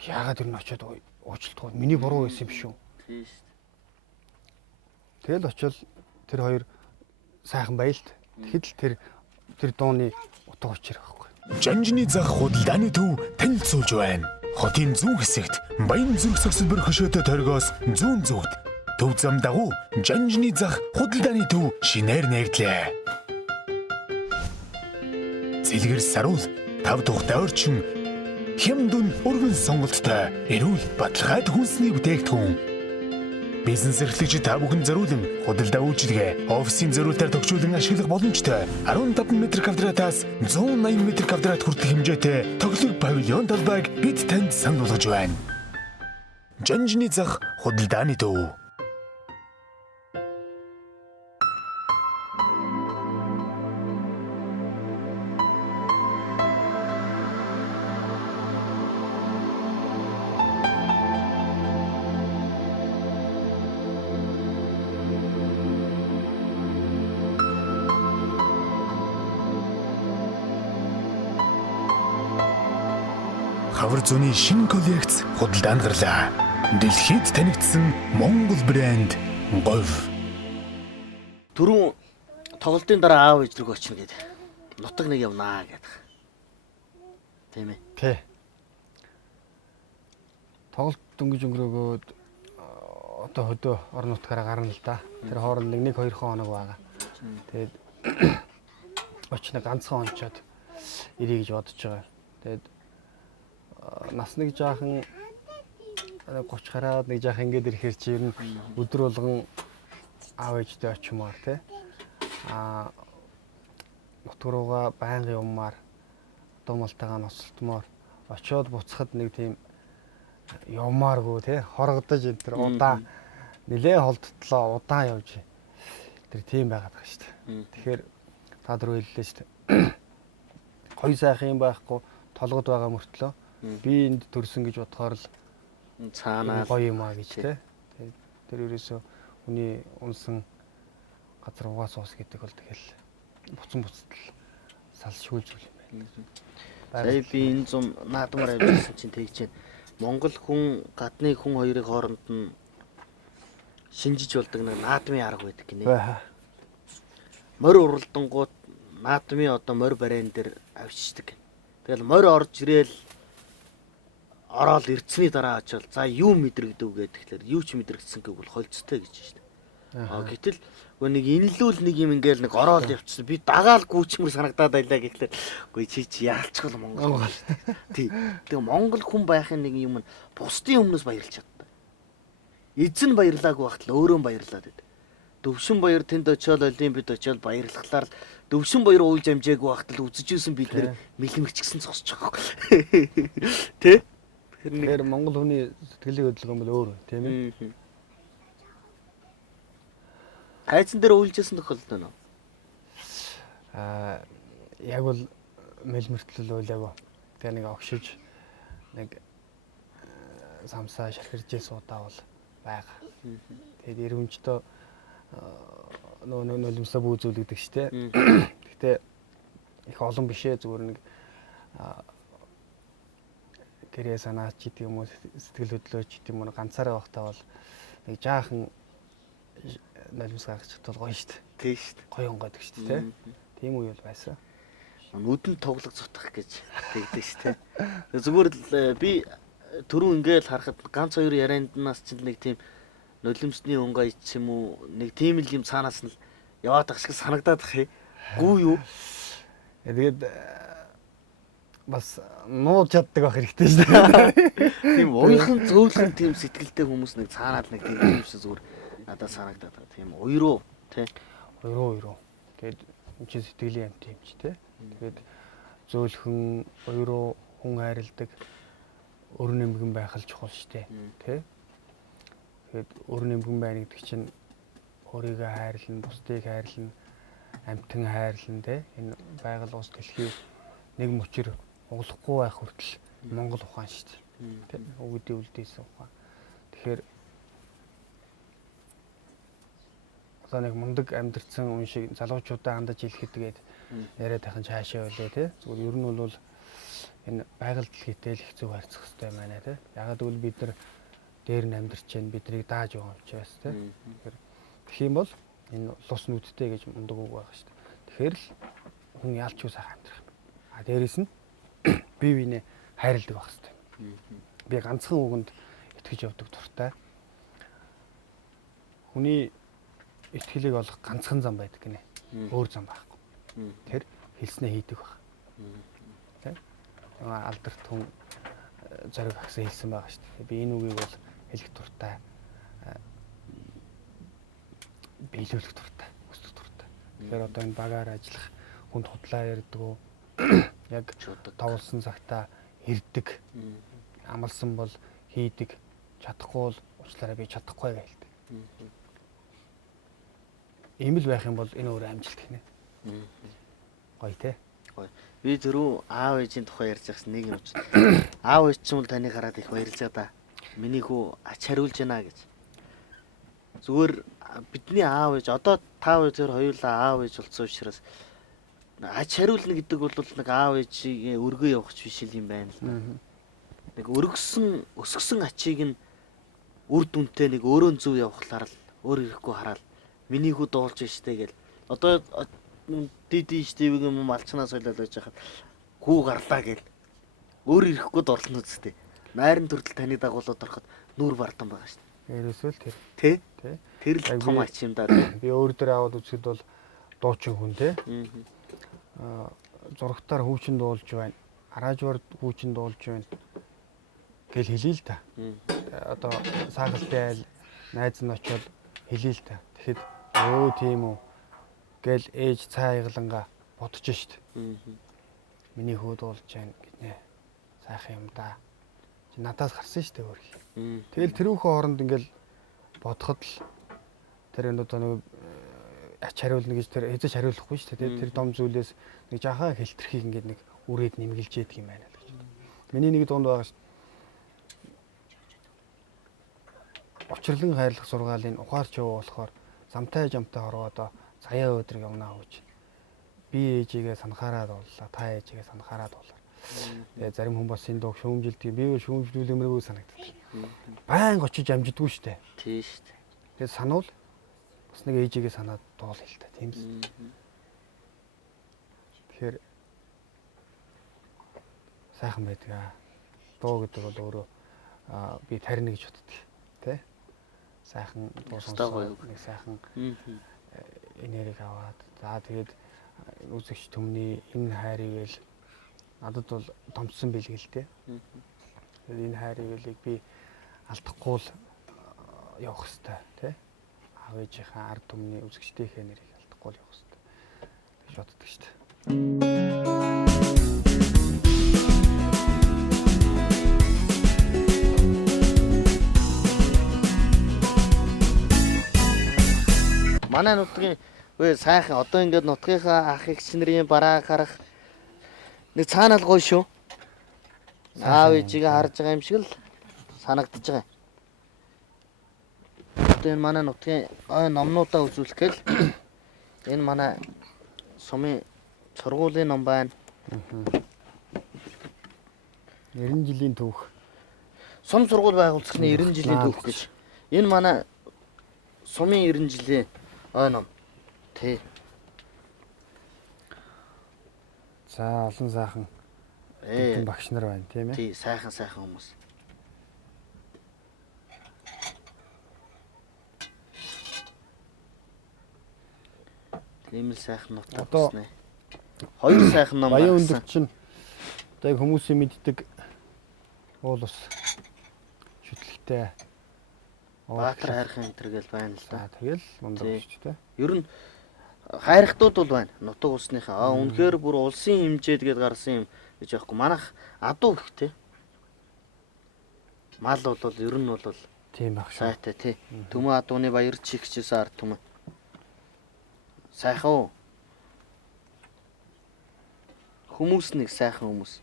яагаад тэр нь очиод уучлалтгүй миний буруу байсан юм биш үү? Тийм шүү дээ. Тэгэл очил тэр хоёр сайхан баялт. Тэгэхэд л тэр дууны утга учир байхгүй. Жанжны зах худалдааны төв танилцуулж байна. Хотын зүүн хэсэгт Баян зүрх согсолбор хөшөөтэй торгоос зүүн зүгт төв зам дагуу Жанжны зах худалдааны төв шинээр нэрдлээ. Цэлгэр саруул 5 тухтай орчин хямдун өргөн сонголттой эрүүл баталгаад хүнсний бүтээгдэхүүн. Бизнес эрхлэгчид та бүхэн зориулан худалдаа үйлчилгээ, офисын зориултаар тохижуулан ашиглах боломжтой 15 м2-аас 180 м2 хүртэлх хэмжээтэй тоглог павильон талбайг бид танд санал болгож байна. Жанжны зах худалдааны төв. Хавар зүүнний шинэ коллекц худалдаанд гарлаа. Дэлхийд танигдсан Монгол брэнд говь. Түрүүн тоглолтын дараа аав ээж рүү очно гэдэг. Нутаг нэг явнаа гэдэг. Тийм ээ. Тий. Тоглолт дөнгөж өнгөрөөгөөд одоо хөдөө орон нутгаараа гарна л да. Тэр хооронд нэг 2 хоног байгаа. Тэгээд очно ганцхан онцоод ирээ гэж бодож байгаа. Тэгээд нас нэг жаахан 30 гараад нэг жаахан ингээд ирэхээр чи ер нь өдөр болгон аав ээжтэй очимоор тий. Нутгаруугаа байнга юммаар дуумалтайгаа ноцтмоор очиод буцахад нэг тийм явмааргүй тий. Хоргодож энэ тэр удаа нилээ холдтлоо удаан явж тэр тийм байгаад байгаа шүү дээ. Тэгэхээр та дөрөв хэллээ шүү дээ. Гоё сайхан юм байхгүй толгод байгаа мөртлөө би энд төрсөн гэж бодохоор л цаанаа гоё юм аа гэж тий. Тэр ерөөсөө хүний унсан газар угаас уус гэдэг бол тэгэл буцан буцтал салшгүй зүйл юм байна. Сая би энэ зам наадмаар явуулсан чинь тэгж байна. Монгол хүн гадны хүн хоёрын хооронд нь шинжиж болдог нэг наадмын арга байдаг гинэ. Морь уралдангууд наадмын одоо морь бараан дээр авчиждаг. Тэгэл морь орж ирээл ороод ирцний дараа очивол за юу мэдрэгдэв гэхээр юу ч мэдрэгдсэн гэвэл холцтой гэж шүү дээ. Гэтэл нэг инлүүл нэг юм ингээл нэг ороод явчихсан. Би дагаал гүйчмэр санагдаад байлаа гэхлээр үгүй чи яалчгүй Монгол. Тий. Тэгээ Монгол хүн байхын нэг юм нь бусдын өмнөөс баярлж чаддаг. Эзэн баярлаагүй багт л өөрөө баярлаад байдаг. Дөвшин баяр тэнд очиод олимпиад очиод баярлахлаар л Дөвшин баяр уулж амжаагүй багт л үзэж исэн бид нэр мэлмэгчгсэн зогсож байгаа юм. Тэ? Тэгэхээр Монгол хүний сэтгэлийн хөдөлгөөн бол өөр тийм ээ. Хайцан дээр үйлжсэн тохиолдол нь. Яг бол мэлмэртлэл уйлаагүй. Тэгээ нэг огшиж нэг самсаа шархиржсэн удаа бол байгаа. Тэгээд эргэмжтөө нөө нулимсаа бүүзүүлэгдэг штэ. Гэхдээ их олон бишээ зүгээр нэг гэрээ санаач гэдэг юм уу сэтгэл хөдлөөч гэдэг юм уу ганцаараа байхдаа бол нэг жаахан нулимс гаргачих бол гоё штэ. Тийм штэ. Гоё онгойдаг штэ тий. Тийм үе бол байсан. Нүдэнд тоглог зутах гэж тэгдэг штэ. Зүгээр л би түрүү ингээл харахад ганц хоёр ярианднаас ч нэг тийм нулимсны онгой ч юм уу нэг тийм л юм цаанаас нь яваад ах шиг санагдаад ах гүү юу. Тэгээд бас нууж чаддаг байх хэрэгтэй шүү дээ. Тийм уйхан зөөлхөн тийм сэтгэлтэй хүмүүс нэг цаанаад нэг тийм юм шиг зүгээр надад санагдаад байна. Тийм уйруу тий. Уйруу. Тэгээд энэ чинь сэтгэлийн амт юм чи тий. Тэгээд зөөлхөн уйруу хүн хайрладаг өр нэмгэн байх л чухал шүү дээ. Тий. Тэгээд өр нэмгэн байна гэдэг чинь өөрийгөө хайрлана, бусдыг хайрлана, амьтан хайрлана тий. Энэ байгаль ус дэлхий нэг мөчөр углахгүй байх хүртэл Монгол ухаан шүү дээ. Тэ өвгдөө үлдээсэн ухаан. Тэгэхээр одоо нэг мундаг амьдэрсэн хүн шиг залуучуудаа хандаж хэлэхэд тэгээд яриад тахын цаашаа байлаа тий. Зүгээр ер нь бол энэ байгаль дэлхийтэй л их зөв харьцах хэрэгтэй байна тий. Ягаад гэвэл бид нар дээр нь амьдарч байна, биднийг дааж байгаа юм чи бас тий. Тэгэхээр тэгэх юм бол энэ лус нүдтэй гэж мундаг үг байгаа шүү дээ. Тэгэхээр л хүн яалч юу сайхан амьдрах. А дээрэс нь бие биенээ хайрладаг байх хэрэгтэй. Би ганцхан үгэнд итгэж явдаг дуртай. Хүний итгэлийг олох ганцхан зам байдаг гинэ. Өөр зам байхгүй. Тэр хэлснээ хийдэг байх. Тэ? Алдарт хүн зориг агсан хэлсэн байгаа шүү дээ. Би энэ үгийг бол хэлэх дуртай. Биелүүлэх дуртай, өсөх дуртай. Тэгэхээр одоо энэ багаар ажиллах хүнд худлаа ярьдаг. Яг тавлсан цагтаа ирдэг. Амлсан бол хийдэг. Чадахгүй бол уучлаарай би чадахгүй гэлдэг. Ийм л байх юм бол энэ өөр амжилт гинэ. Гоё те. Гоё. Би түрүү аав ээжийн тухай ярьж байгаас нэг юм ч. Аав ээж ч юм бол таныг хараад их баярлалаа да. Миний хүү ач хариулж байна гэж. Зүгээр бидний аав ээж одоо тав тэр хоёулаа аав ээж болсон учраас ач хариулна гэдэг бол нэг аав ээжийг өргөө явах биш юм байна л да. Нэг өргөсөн өсгсөн ачийг нь үр дүнтэй нэг өөрөө зөв явахлаар л өөр ирэхгүй хараад миний хүү дуулж штэ гэл одоо диди штевиг юм малчнаас солиод байж хахад хүү гарлаа гэл өөр ирэхгүй дурлна үсттэй. Найрын төрөл таны дагуулад ороход нүур бардан байгаа штэ. Ерөөсөө л тэр. Тэ? Тэр л том ач юм да. Би өөр дээр аваад үзэхэд бол дуучин хүн те. Зурагтаар хүүчин дуулж байна. Араажвар хүүчин дуулж байна. Гэл хэлээ л та. Одоо саагалтай айл найз нь очиод хэлээ л та. Тэгэхэд өө тийм үү гэл ээж цаа ягланга бодож шít. Миний хүү дуулж байна гинэ. Сайхан юм да. Чи надаас гарсан шít өөр. Тэгэл тэрүүхэн хооронд ингээл бодоход л тэр энэ одоо нэг ач хариулна гэж тэр хэзээ хариулахгүй шүү дээ. Тэр дом зүйлээс нэг жаахан хэлтрхийг ингээд нэг үрээд нэмгэлж яадаг юм байна л гэж. Миний нэг дунд байгаа шүү. Учрлан хайрлах сургаалын ухаарч яваа болохоор замтай жамтай хорвоодоо сая өдрийг явнаа гэж. Би ээжигээ санахаараа дууллаа, та ээжигээ санахаараа дуулаа. Тэгээ зарим хүн бас энэ дуу шүүмжилдэг. Би бол шүүмжлүүлэмэргүй санагдав. Баян очиж амжидгүй штэ. Тийм шүү дээ. Тэгээ сануул бас нэг ээжигээ санаад дуул хэл та тийм л. Тэгэхээр сайхан байдаг аа. Дуу гэдэг бол өөрөө би тарина гэж боддог. Тэ? Сайхан дуу сонсоод нэг сайхан энерги аваад за тэгээд үзэгч түмний энэ хайрыг л надад бол томцсон билэг л дээ. Тэгээд энэ хайрыг би алдахгүй л явах хэрэгтэй тий. Аав ээжийнхээ ард түмний үзэгчдийнхээ нэрийг алдахгүй л явах хэрэгтэй гэж боддог шүү дээ. Манай нутгийн үе сайхан одоо ингээд нутгийнхаа ах эгч нарын бараа харах нэг цаанал гоё шүү. Аав ээжигээ харж байгаа юм шиг л санагдаж байгаа. Одоо энэ манай нутгийн номнуудаа үзүүлэхэл энэ манай сумын сургуулийн ном байна. 90 жилийн түүх. Сум сургууль байгуулсан 90 жилийн түүх гэж. Энэ манай сумын 90 жилийн ном. Тий. За олон сайхан багш нар байна тийм ээ. Тий, сайхан хүмүүс. Тийм л сайхан нутаг басна. Хоёр сайхан ном Баян өндөр чинь одоо хүмүүсийн мэддэг уул ус шүтлэгтэй Баатар хайрхан энэ гэл байна л да. Тэгэл мундаг шүү дээ. Ер нь хайрхтууд бол байна. Нутаг усныхаа. Үнэхээр бүр улсын хэмжээд гээд гарсан юм гэж яахгүй. Манайх адуу гэхтэй. Мал бол ер нь бол тийм баг шүү. Сайтай тий. Төмөө адууны баяр чихчээс ард түмэн. Сайхан уу? Хүмүүс нэг сайхан хүмүүс.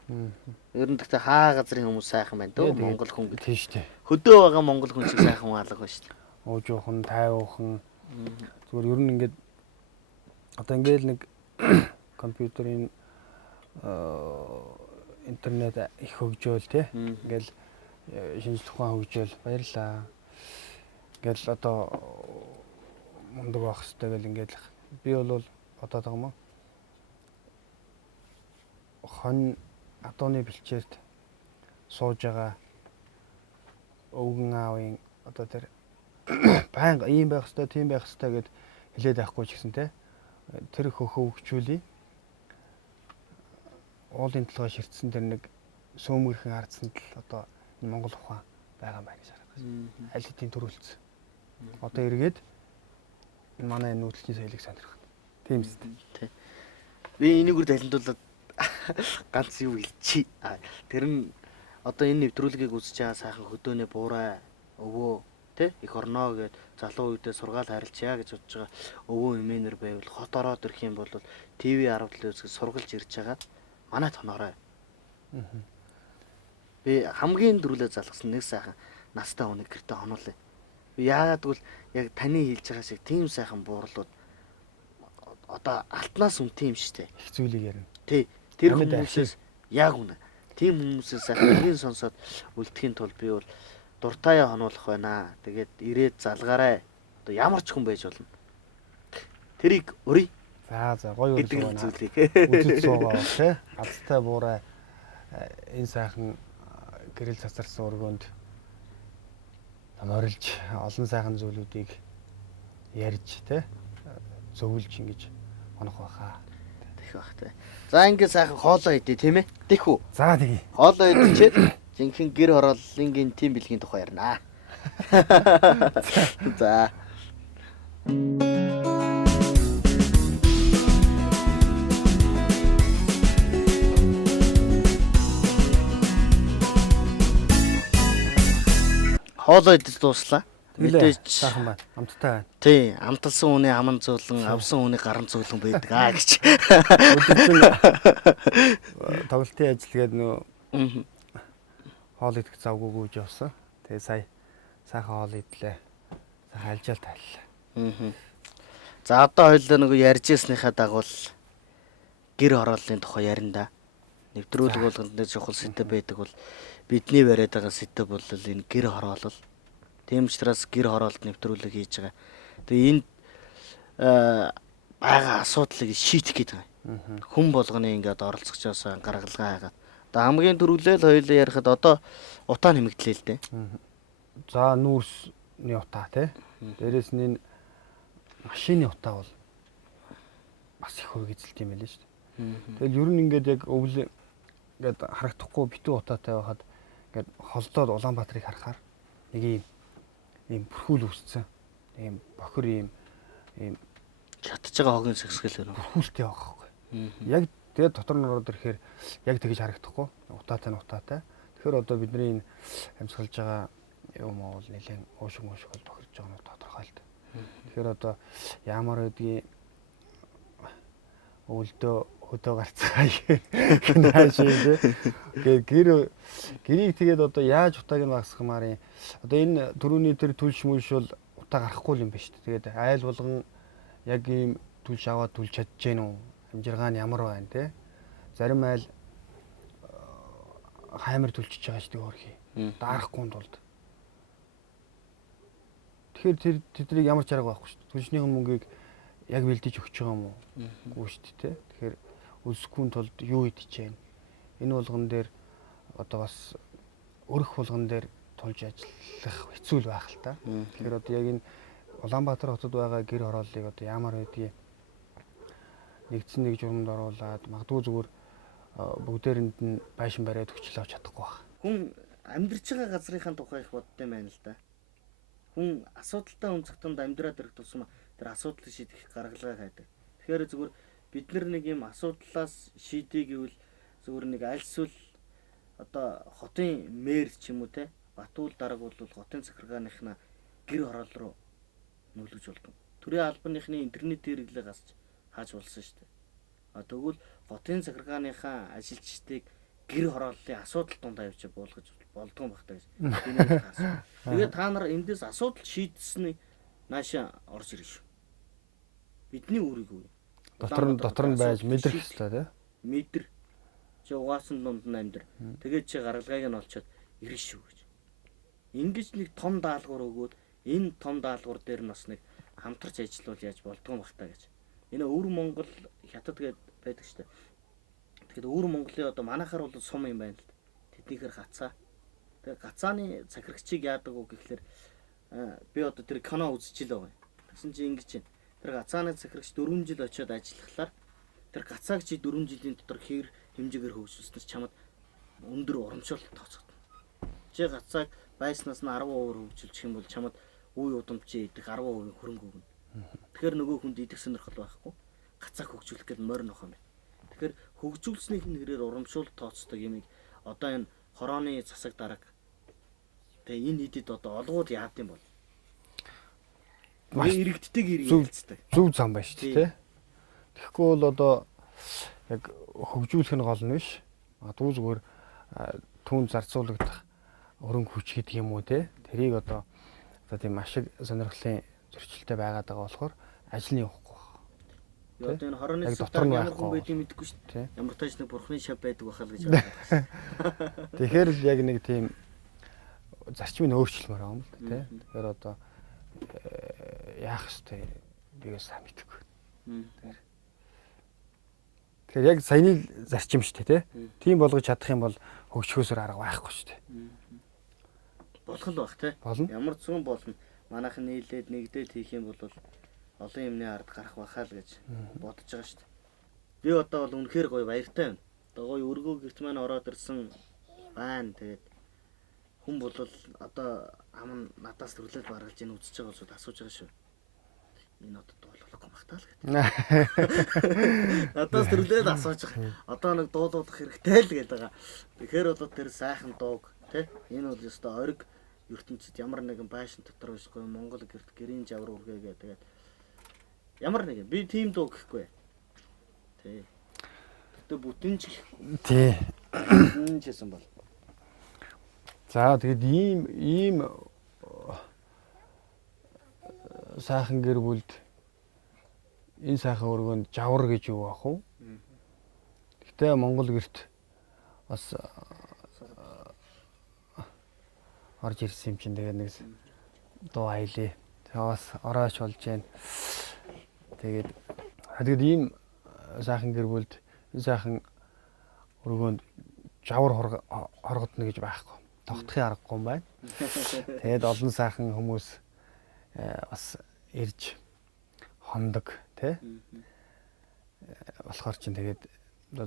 Ер нь гэхдээ хаа газрын хүмүүс сайхан байна дөө Монгол хүн гэдэг. Тийм шүү дээ. Хөдөө байгаа Монгол хүн шиг сайхан алга байна шүү дээ. Уужуухан, тайвуухан. Зүгээр ер нь ингээд одоо ингээд нэг компьютерийн интернет их хөгжөөл тий. Ингээл шинжлэх ухаан хөгжөөл баярлаа. Ингээл одоо мундаг байх хэрэгтэй гэл ингээд би бол бодоод байгаа юм. Хон адууны бэлчээрт сууж байгаа өвгөн аавын одоо тэр баян ийм байх хэрэгтэй, тийм байх хэрэгтэй гэд хэлээд байхгүй ч гэсэн те тэр хөхөө хөгжүүлээ. Уулын толгой ширтсэн тэр нэг сөөмөрхөн ардсанд л одоо Монгол ухаан байгаа байх гэж харагдаж байна. Аль хэдийн төрүүлсэн. Одоо эргээд манай нүүдлийн соёлыг сонирхох. Тийм үстэй. Тий. Би энийг үр талентуулаад ганц юу хэлчихье. Тэр нь одоо энэ нэвтрүүлгийг үзэж байгаа сайхан хөдөөний буурай өвөө тий их орноо гэд залуу үедээ сургаал харилцъя гэж бодож байгаа өвөө эмээнэр байвал хот ороод ирэх юм бол ТV 10 үзэж сургалж ирж байгаа манай тоноорой. Би хамгийн дөрүлээ залгасан нэг сайхан настай хүнийг гэртээ хонуулъя. Би яагаад гэвэл яг таны хэлж байгаа шиг тийм сайхан буурлууд одоо алтнаас үнэтэй юм шүү дээ. Их зүйлийг ярина. Тий. Тэр хүмүүсээс яг үнэ. Тийм хүмүүсээс сайхан сонсоод үлдэхийн тулд би бол дуртаяа хонуулах байна. Тэгээд ирээд залгаарай. Одоо ямар ч хүн байж болно. Тэрийг өрий. За гоё гэдэг зүйлийг үзэж суугаа тий. Азтай буурай энэ сайхан гэрэл цацарсан өргөнд наморилж олон сайхан зүйлүүдийг ярьж тий зөвлөж ингэж онох байхаа. Тэх бах тий. За ингэ сайхан хоолоо идэ тийм ээ. Тэх үү. За тэгье. Хоолоо идчихээд жинхэнэ гэр хорооллынгийн тим бэлгийн тухай ярина. За. Хоолоо идэж дууслаа. Мэдээж сайхан байна. Амттай байна. Тий, амталсан хүний аман зөөлөн, авсан хүний гарын зөөлөн байдаг аа гэж. Тоглолтын ажилгээд нөө хоол идэх завгүй гүйж явсан. Тэгээ сая сайхан хоол идлээ. Сайхан алжаал тайллаа. За одоо хоёулаа нөгөө ярьж ирснийхаа дагуу гэр хорооллын тухай ярина да. нэвтрүүлэг болгонд чухал сэдв байдаг бол бидний бариад байгаа сэдв бол энэ гэр хороолол. Тийм учраас гэр хороолт нэвтрүүлэг хийж байгаа. Тэгээ энд байгаа асуудлыг шийдэх гээд байгаа. Хүн болгоны ингээд оролцож байгаа гаргалгаа хагаад. Одоо хамгийн түрүүлэл хоёулаа ярихад одоо утаа нэмэгдлээ л дээ. За нүүрсний утаа тий. Дээрээс нь энэ машины утаа бол бас их хөргөцөлт юм байлээ шүү дээ. Тэгэл ер нь ингээд яг өвөл ингээд харагдахгүй битүү утаатай байхад ингээд холдоод Улаанбаатарыг харахаар нэг ийм бүрхүүл үүссэн. Ийм бохир ийм Шатж байгаа хогийн сагсгэл байна. бүрхүүлтэй байгаа байхгүй. Яг тэгээд дотор нь ороод ирэхээр яг тэгж харагдахгүй. Утаатай. Тэгэхээр одоо бидний энэ амьсгалж байгаа юм бол нэлээд уушиг бол бохирж байгаа нь тодорхой л дээ. Тэгэхээр одоо ямар байдгийг өвөлдөө хөдөө гарцгаа гэнэ шээ. Гэрийг тэгээд одоо яаж утааг нь багасгамаар юм. Одоо энэ төрөүний тэр түлш мүлш бол утаа гарахгүй юм ба шүү дээ. Тэгээд айл болгон яг ийм түлш аваад түлж чадж гэнэ үү? Амжиргаа нь ямар байна те? Зарим айл хаймар түлчиж байгаа шүү дээ өөрхий. Даарахгүй тулд. Тэгэхээр тэднийг ямар ч арга байхгүй шүү дээ. Түлшнийх нь мөнгийг яг бэлдэж өгч байгаа юм уу? Үгүй шүү дээ. Тэгэхээр үлсэхгүй тулд юу идэж байна? Энэ болгон дээр одоо бас өрх болгон дээр тулж ажиллах хэцүү л байх л та. Тэгэхээр одоо яг энэ Улаанбаатар хотод байгаа гэр хорооллыг одоо ямар байдгийг нэгдсэн нэг журамд оруулаад магадгүй зүгээр бүгдээрэнд нь байшин бариад хүчил авч чадахгүй байна. Хүн амьдарч байгаа газрынхаа тухай их боддог юм байна л да. Хүн асуудалтай өнцгтөнд амьдраад ирэх тусмаа тэр асуудлыг шийдэх гаргалгаа хайдаг. Тэгэхээр зүгээр бид нэг юм асуудлаас шийдэе гэвэл зүгээр нэг альсвал одоо хотын мэр ч юм уу те Батуул дарга бол хотын захиргааныхна гэр хороол руу нөлөөж болдог. Төрийн албаныхны интернет хэрэглээ гасч хааж болсон шүү дээ. Тэгвэл хотын захиргааныхаа ажилчдыг гэр хорооллын асуудал донд авчиж буулгаж болдгоо багтаа гэж. Тэгээд та нар эндээс асуудал шийдсэний наашаа орж ирэх шүү. Бидний өөрийгөө дотор нь байж мэдрэх хэрэгтэй тий. Мэдэр. Чи угаасан дунд нь амьдр. Тэгээд чи гаргалгааг нь олцоод ирэх шүү гэж. Ингиж нэг том даалгавар өгөөд энэ том даалгавар дээр нь бас нэг хамтарч ажиллавал яаж болдгоо багтаа гэж. Энэ өвөр Монгол хятад гээд байдаг шүү дээ. Тэгэхээр өвөр Монголын одоо манайхаар бол сум юм байна л. Тэднийхэр гацаа. Тэгээ гацааны захирагчийг яадаг уу гэхэлэр би одоо тэр кино үзчихэл байгаа. Тэгсэн чи ингэж чинь тэр гацааны захирагч 4 жил очиод ажиллахлаар тэр гацааг чи 4 жилийн дотор хэр хэмжээгээр хөгжүүлснээр чамд өндөр урамшуулалт тооцогдно. Чи гацааг байснаас нь 10% хөгжүүлчих юм бол чамд үе удамчийн идэх 10% хөрөнгө өгнө. Тэгэхээр нөгөө хүнд идэх сонирхол байхгүй. Гацааг хөгжүүлэх гэдэг морь нөх юм байна. Тэгэхээр хөгжүүлснийх нь хэрээр урамшуулалт тооцдог юмыг одоо энэ хорооны засаг дарга тэгээ энэ идэд одоо олгууд яад юм бол маш иргэдтэйг иргэлцдэг. Зөв зам байна шүү дээ. Тэгэхгүй бол одоо яг хөгжүүлэх нь гол нь биш. Магадгүй зүгээр түүнд зарцуулагдах өрөнгө хүч гэдэг юм уу те. Тэрийг одоо тийм ашиг сонирхлын зөрчилтэй байгаад байгаа болохоор ажил нь явахгүй байна. Одоо энэ хорооны засаг ямар хүн байдгийг мэдэхгүй шүү дээ. Ямар тач нэг бурхны шав байдаг бахал гэж байна. Тэгэхээр л яг нэг тийм зарчмыг өөрчлөмөр байгаа юм л те. Тэгэхээр одоо яах ёстой бигээс сайн мэдэхгүй. Тэгэхээр яг саяны зарчим шүү дээ, тийм болгож чадах юм бол хөгжихөөсөр арга байхгүй шүү дээ. Болох л бах те. Ямар ч зүйл болно. Манайхан нийлээд нэгдээд хийх юм бол олон юмны ард гарах байхаа л гэж бодож байгаа шүү дээ. Би одоо бол үнэхээр гоё баяртай байна. Одоо гоё өргөө гэрт маань ороод ирсэн байна. Тэгээд хүн бол одоо ам надаас төрлөөл баргалж ийн үзэж байгаа болоод асууж байгаа шүү. Энэ одоо дуулахгүй багтаа л гэдэг. Надаас төрлөөл асууж байгаа. Одоо нэг дуулах хэрэгтэй л гэдэг байгаа. Тэгэхээр бол тэр сайхан дууг тий энэ бол ёстой ориг ертөнцид ямар нэгэн байшин дотор байсгүй Монгол гэрт гэрийн жавар үргээгээ тэгээд ямар нэгэн би тийм дуу гэхгүй. Тий. Тэгтээ бүтэнч тий. Энэ ч юм бол. За тэгээд ийм сайхан гэр бүлд энэ сайхан өргөнд жавар гэж юу ах вэ? Гэтэ Монгол гэрт бас орж ирсэн юм чинь тэгээд нэг дуу аялаа. Тэгээ бас орооч болж байна. Тэгээд ийм сайхан гэр бүлд сайхан өргөөнд жавар хоргодно гэж байхгүй. Тогтхын аргагүй юм байна. Тэгээд олон сайхан хүмүүс бас ирж хондог тий. Болохоор чинь тэгээд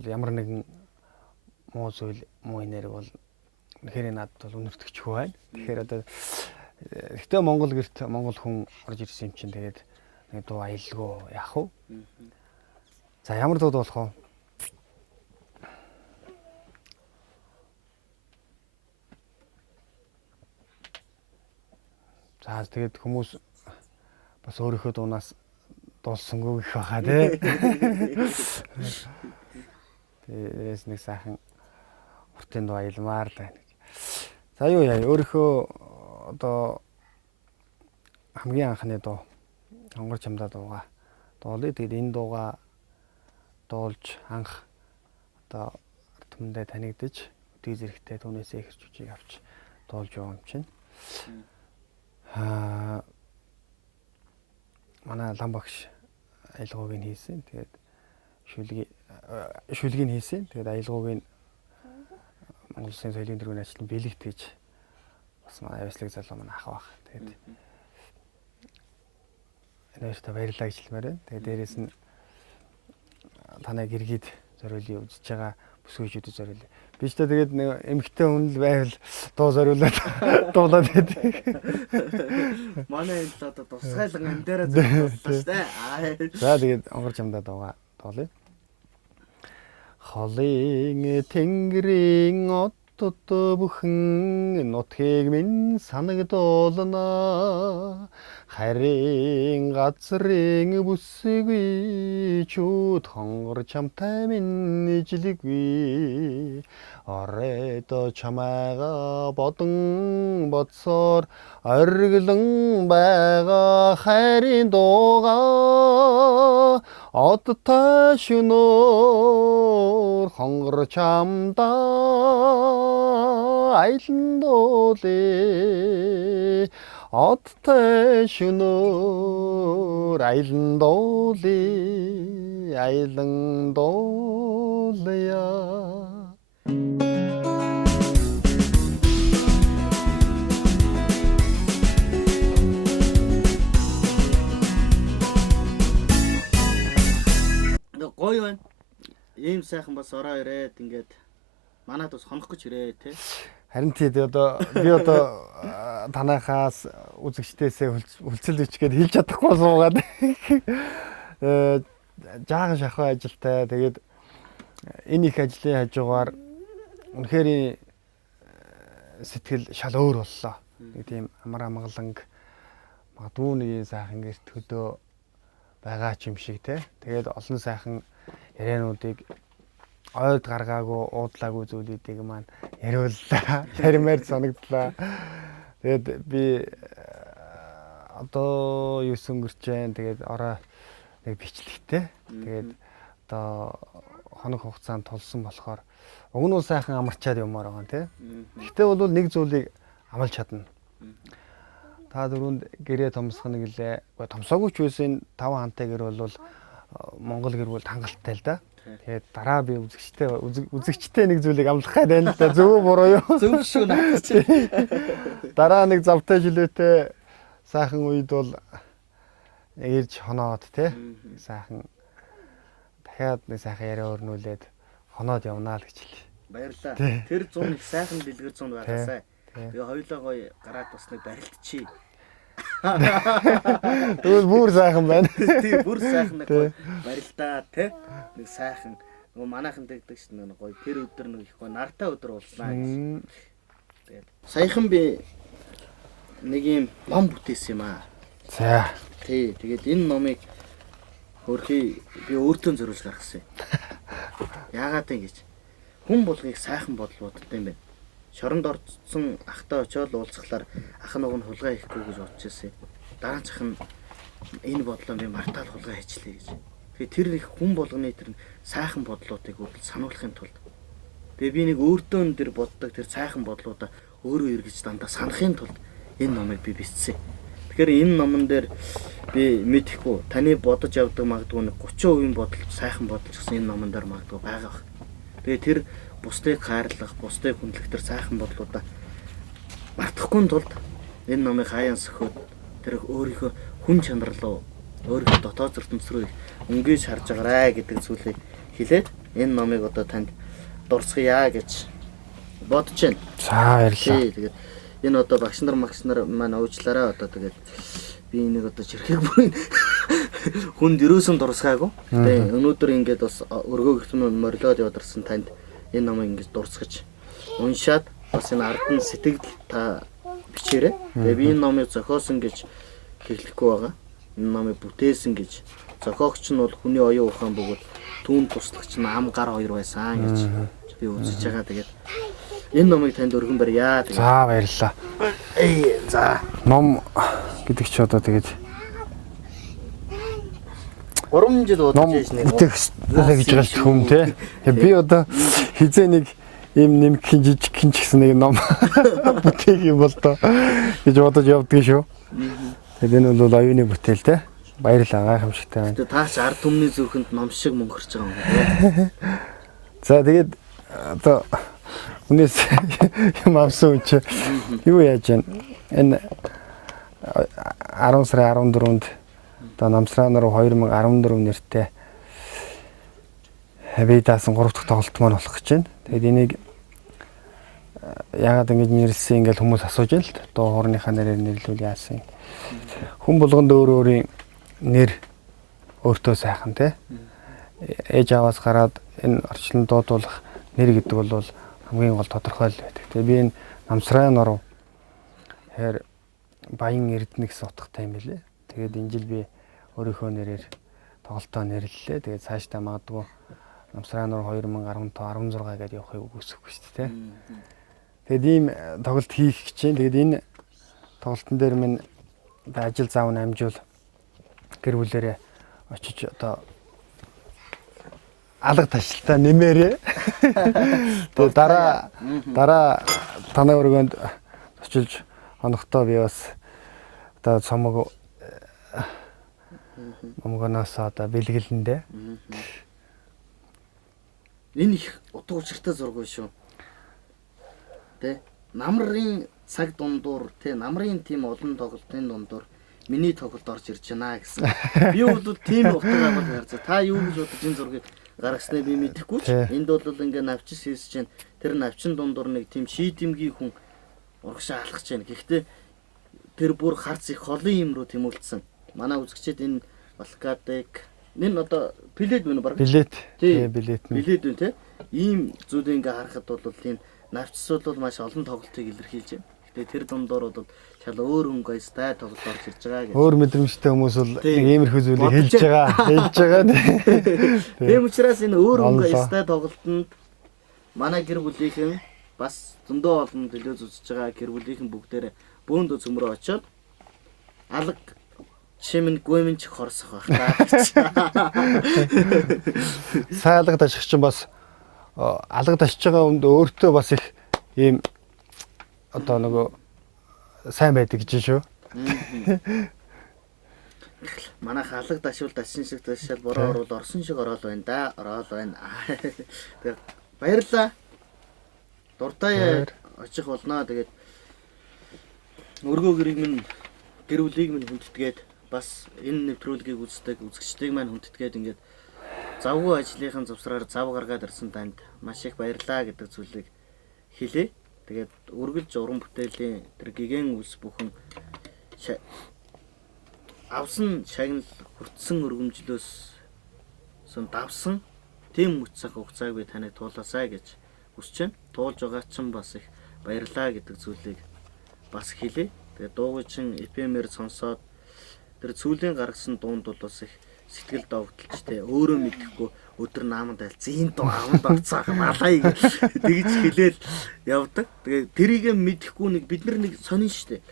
ямар нэгэн муу зүйл муу энерги бол үнэхээр надад бол үнэртэгчгүй байна. Тэгэхээр одоо гэхдээ Монгол гэрт Монгол хүн орж ирсэн юм чинь тэгээд нэг дуу аялалгүй яах вэ? За ямар дуу болох вэ? За тэгээд хүмүүс бас өөрийнхөө дуунаас дуулсангүй гэх байхаа тий. Тэрээс нэг сайхан уртын дуу аялмаар л байна. За юу яа өөрийнхөө одоо хамгийн анхны дуу хонгор чамдаа дууга дуулъя. Тэгээд энэ дууга дуулж анх одоо ард түмэндээ танигдаж үгүй зэрэгтэй түүнээс их жүжиг авч дуулж байгаа юм чинь. Манай лам багш аялгауг нь хийсэн. Тэгээд шүлгийг хийсэн. Тэгээд аялгауг нь Монгол Улсын соёлын төвийн ажлын бэлэгт гэж бас манай авьяаслаг залуу манай ах баг. Тэгээд энэштэй баярлалаа гэж хэлмээр байна. Тэгээд дээрэс нь танай гэргийд зориулъя үзэж байгаа бүсгүйчүүдэд зориулъя. Би ч тэгээд нэг эмэгтэй хүн л байвал дуу зориулаад дуулаад байдаг. Манай энэ л одоо тусгайлан амдаараа зориулсан шүү дээ. За тэгээд онгор чамдаа дууга дуулъя. Холын тэнгэрийн отод бүхэн нутгийг минь санагдуулна. Харин газрын бүсгүй чүүд хонгор чамтай минь ижлэггүй. Оройдо чамайга бодон бодсоор оргилон байгаа хайрын дууга одтой шөнөөр хонгор чамдаа айлан дуулъя. Одтой шөнөөр айлан дуулъя. Айлан дуулъя. Гоё байна. Ийм сайхан бас ороо ирээд ингээд манад бас хонох гэж ирээ тий. Харин тий одоо би одоо танахаас үзэгчдээсээ хүлцэл бичгээд хэлж чадахгүй суугаад жаахан шахуу ажилтай. Тэгээд энэ их ажлын хажуугаар үнэхээр сэтгэл шал өөр боллоо. Нэг тийм амар амгаланг магадгүй нэг сайхан гэрт хөдөө байгаа ч юм шиг те. Тэгээд олон сайхан яриануудыг ойд гаргаагүй уудлаагүй зүйлүүдийг маань яриуллаа. Яримаар санагдлаа. Тэгээд би одоо 9 өнгөрч जैन. Тэгээд ороо нэг бичлэгтэй. Тэгээд одоо хоног хугацаанд тулсан болохоор уг нь сайхан амарчаад юмар байгаа тий. Гэхдээ бол нэг зүйлийг амлж чадна. Та дөрөнд гэрээ томсгоно гэлээ. Томсоогүй ч байсан 5 хантай гэр бол Монгол гэр бүл хангалттай л да. Тэгээд дараа би үзэгчтэй нэг зүйлийг амлах гээд байна л да. Зөв буруу юу? Зөв шүү надад чи. Дараа нэг завтай жилүүтэй сайхан үед бол ирж хоноод тий. Сайхан дахиад нэг сайхан яриа өрнүүлээд хоноод явнаа л гэж хэлээ. Баярлалаа. Тэр 100 их сайхан дэлгэр 100 байгаасай. Тэгээ хоёулаа гоё гараад бас нэг барилдчихъя. Тэгвэл бүр сайхан байна. Тий, бүр сайхан нэг гоё барилдаа тий. Нэг сайхан нөгөө манайхан дэгдэг ш нь гоё тэр өдөр нэг их гоё нартай өдөр болснаа гэж. Тэгээд саяхан би нэг юм ном бүтээсэн юм аа. За. Тий, тэгээд энэ номыг хөрхий би өөртөө зориулж гаргасан. Яагаад ингэж хүн болгыг сайхан бодол боддог юм бэ? Шоронд орцсон ахтай очиод уулзахлаар ах нь уг нь хулгай хийхгүй гэж бодчихсон. Даанчх нь энэ бодлоо би мартаал хулгай хийчлээ гэж. Тэгээ тэр их хүн болгоны тэр сайхан бодлоодыг өөрөлд сануулахын тулд Тэгээ би нэг өөртөө энэ дэр боддог тэр цайхан бодлуудаа өөрөө эргэж дандаа санахын тулд энэ номыг би бичсэн. Тэгэхээр энэ номон дээр би мэдэхгүй таны бодож явдаг магадгүй нэг 30% бодол сайхан бодол гэсэн энэ номон дээр магадгүй байгаа бах. Тэгээ тэр бусдыг хайрлах, бусдыг хүндлэх тэр сайхан бодлуудаа мартахгүй тулд энэ номыг хаяан сөхөд тэр өөрийнхөө хүн чанар руу өөрийнхөө дотоод ертөнц рүү өнгөж харж байгаарэ гэдэг зүйлийг хэлээд энэ номыг одоо танд дурсгая гэж бодож байна. За баярлалаа. Тэгээд энэ одоо багш нар маань уучлаарай одоо тэгээд би энийг одоо чирхэг бүр хүнд өрөөсөн дурсгаагүй. Тэгээд өнөөдөр ингээд бас өргөө гихтэн морилоод явдарсан танд энэ номыг ингэж дурсгаж уншаад бас энэ ардан сэтгэл та бичээрэй. Тэгээд би энэ номыг зохиосон гэж хэлэхгүй байгаа. Энэ номыг бүтээсэн гэж зохиогч нь бол хүний оюун ухаан бөгөөд түүн туслагч нь ам гар хоёр байсан гэж би үзэж байгаа. Тэгээд энэ номыг танд өргөн барья. За баярлалаа. За Ном гэдэг чи одоо тэгээд 3 жил удаж ном ийш нэг бүтэх гэж галт хүм те. Би одоо хизээ нэг ийм нэмхэн жижигхэн ч гэсэн нэг ном бүтээх юм бол тоо гэж бодож явдгийн шүү. Тэгээд энэ бол оюуны бүтээл те. Баярлалаа гайхамшигтай байна. тэгээд таач ард түмний зүрхэнд ном шиг мөнгөрч байгаа юм байна. За тэгээд одоо үнээс юм авсан үуч юу яаж вэ? Энэ 10 сарын 14-нд одоо Намсраа нар 2014 нэртэй би даасан 3 дахь тоглолт маань болох гэж байна. Тэгээд энийг яагаад ингэж нэрлсэн ингээл хүмүүс асууж байна л да. Дуу хоорныхаа нэрээр нэрлүүл яасан. Хүн болгонд өөрийн нэр өөртөө сайхан те. Ээж аваас гараад энэ орчлон дуудуулах нэр гэдэг бол хамгийн гол тодорхой л байдаг. Тэгээ би энэ Намсраа нор хэр Баян Эрдэнэ гэсэн утгатай юм билээ. Тэгээд энэ жил би өөрийнхөө нэрээр тоглолтоо нэрлэлээ. Тэгээд цаашдаа магадгүй Намсраа нор 2015 16 гэдээ явахыг үгүйсэхгүй шүү дээ. Тэгээд ийм тоглолт хийх гэж байна. Тэгээд энэ тоглолтын дээр минь ажил заав намжуул гэр бүлээрээ очиж одоо алга ташлтаа нэмээрээ. Тэгээд дараа танай өргөнд очиж хоногтоо би бас одоо цомог момгоноос одоо бэлгэлэндээ. Энэ их утга учиртай зураг шүү. Тэ намрын цаг дундуур тэ намрын тийм олон тоглолтын дундуур миний тоглолт орж ирж байна гэсэн. Би бол тийм утга аваад харж байгаа. Та юу гэж бодож энэ зургийг гаргаснаа би мэдэхгүй ч энд бол ингээ навчис хийсэж байна. Тэр навчин дундуур нэг тийм шийдэмгий хүн урагшаа алхаж байна. Гэхдээ тэр бүр харц их холын юм руу тэмүүлсэн. Манай үзэгчид энэ Балкадек энэ одоо билет мөн баг. Билет. Тий, билет. Билет үү те. Ийм зүйлийг ингээ харахад бол тийм навчсууд бол маш олон тоглолтыг илэрхийлж байна. Гэтэ тэр дундуур бол шал өөр өнгө стай тоглолт орж ирж байгаа гэж. Өөр мэдрэмжтэй хүмүүс бол нэг иймэрхүү зүйлийг хэлж байгаа. Тийм учраас энэ өөр өнгө стай тоглолтод манай гэр бүлийнхэн бас зөндөө олон төлөө зүсэж байгаа гэр бүлийнхэн бүгдээрээ бөөндөө цөмрөө очиод алга чимэн гүмэнч хорсох байх та. Сайлгад ашиг чинь бас алгад ашиж байгаа хүнд өөртөө бас их ийм одоо нөгөө сайн байдаг гэж шүү. Манай хаалга дашвал дашин шиг дашаал бороо орвол орсон шиг ороод байна да. Ороод байна. Тэгээд баярлаа. Дуртай очих болно. Тэгээд өргөө гэрийг минь гэр бүлийг минь хүндэтгээд бас энэ нэвтрүүлгийг үздэг үзэгчдийг маань хүндэтгээд ингээд завгүй ажлынхаа завсраар зав гаргаад ирсэн танд маш их баярлаа гэдэг зүйлийг хэлье. Тэгээд үргэлж уран бүтээлийн тэр гигэн үлс бүхэн авсан шагнал хүртсэн өргөмжлөөс давсан тийм үцэг хугацааг би таныг туулаасаа гэж хүсэж байна. Туулж байгаа чинь бас их баярлаа гэдэг зүйлийг бас хэлье. Тэгээд дуугчин эпемер сонсоод тэр цүүлийн гаргасан дуунд бол бас их сэтгэл догтлж тэ өөрөө мэдэхгүй өдөр наамд айл зин дуу амд орцоох малай тэгж хэлээл явдаг. Тэгээ тэрийг мэдэхгүй нэг бид нар нэг сонин штэ.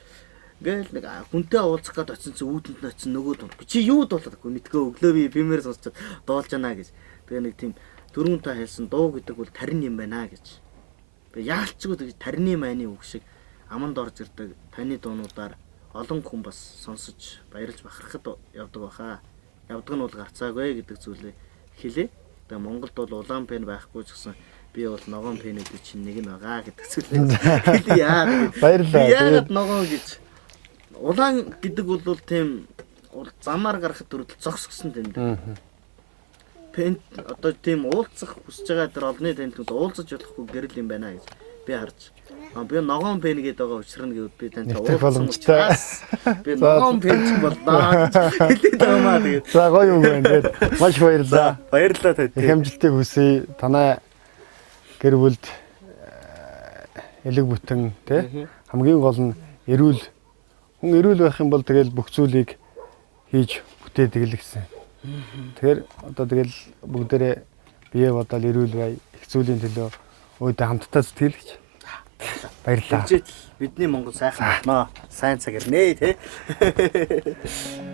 Ингээл нэг хүнтэй уулзах гээд очсон чи үүдэнд нь очсон нөгөө дуу. Чи юу дуулахгүй мэдгүй өглөө би эпемер сонсчод дуулж байна гэж. Тэгээ нэг тийм дөрөв та хэлсэн дуу гэдэг бол тарин юм байна гэж. Би яалчгүй тэгж тарины майны үг шиг аманд орж ирдэг таны дуунуудаар олон хүн бас сонсож баярлж бахархад явдаг баха. Явдаг нь бол гарцаагүй гэдэг зүйлээ хэлээ. Тэгээ Монголд бол улаан пен байхгүй ч гэсэн би бол ногоон пенүүд чинь нэг нь байгаа гэдэг зүйлээ хэлээ яа. Баярлалаа. Яагаад ногоон гэж улаан гэдэг бол тийм замаар гарахад төрөл зогсгсон тэнд. Пен одоо тийм уулзах хүсэж байгаа тэр олны танилуд уулзаж болохгүй гэрэл юм байна гэж би харж. Би ногоон пен гэдэг байгаа учрна гэвэл би тантай уулзсан учраас би ногоон пен ч боллоо хэлээд байгаамаа тэгээд. За гоё юм байна. Тэгээд маш баярлалаа. Баярлалаа тань. Их амжилтыг хүсье. Танай гэр бүлд элэг бүтэн тий хамгийн гол нь эрүүл хүн эрүүл байх юм бол тэгэл бүх зүйлийг хийж бүтээдэг л гэсэн. Тэгэхээр одоо тэгэл бүгдээрээ бие бодол эрүүл бай их зүйлийн төлөө өөдөө хамтдаа сэтгэлгэж баярлалаа. Бидний Монгол сайхан болно. Сайн цаг ирнэ тий.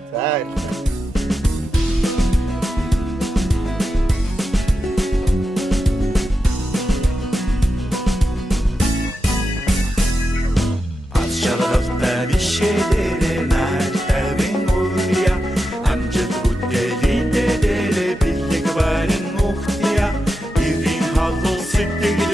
За Şarafta bir şeylere mertebin uğraya Amcık hüddeli dedele bildik varın muhtiya Birin halıl süttüğü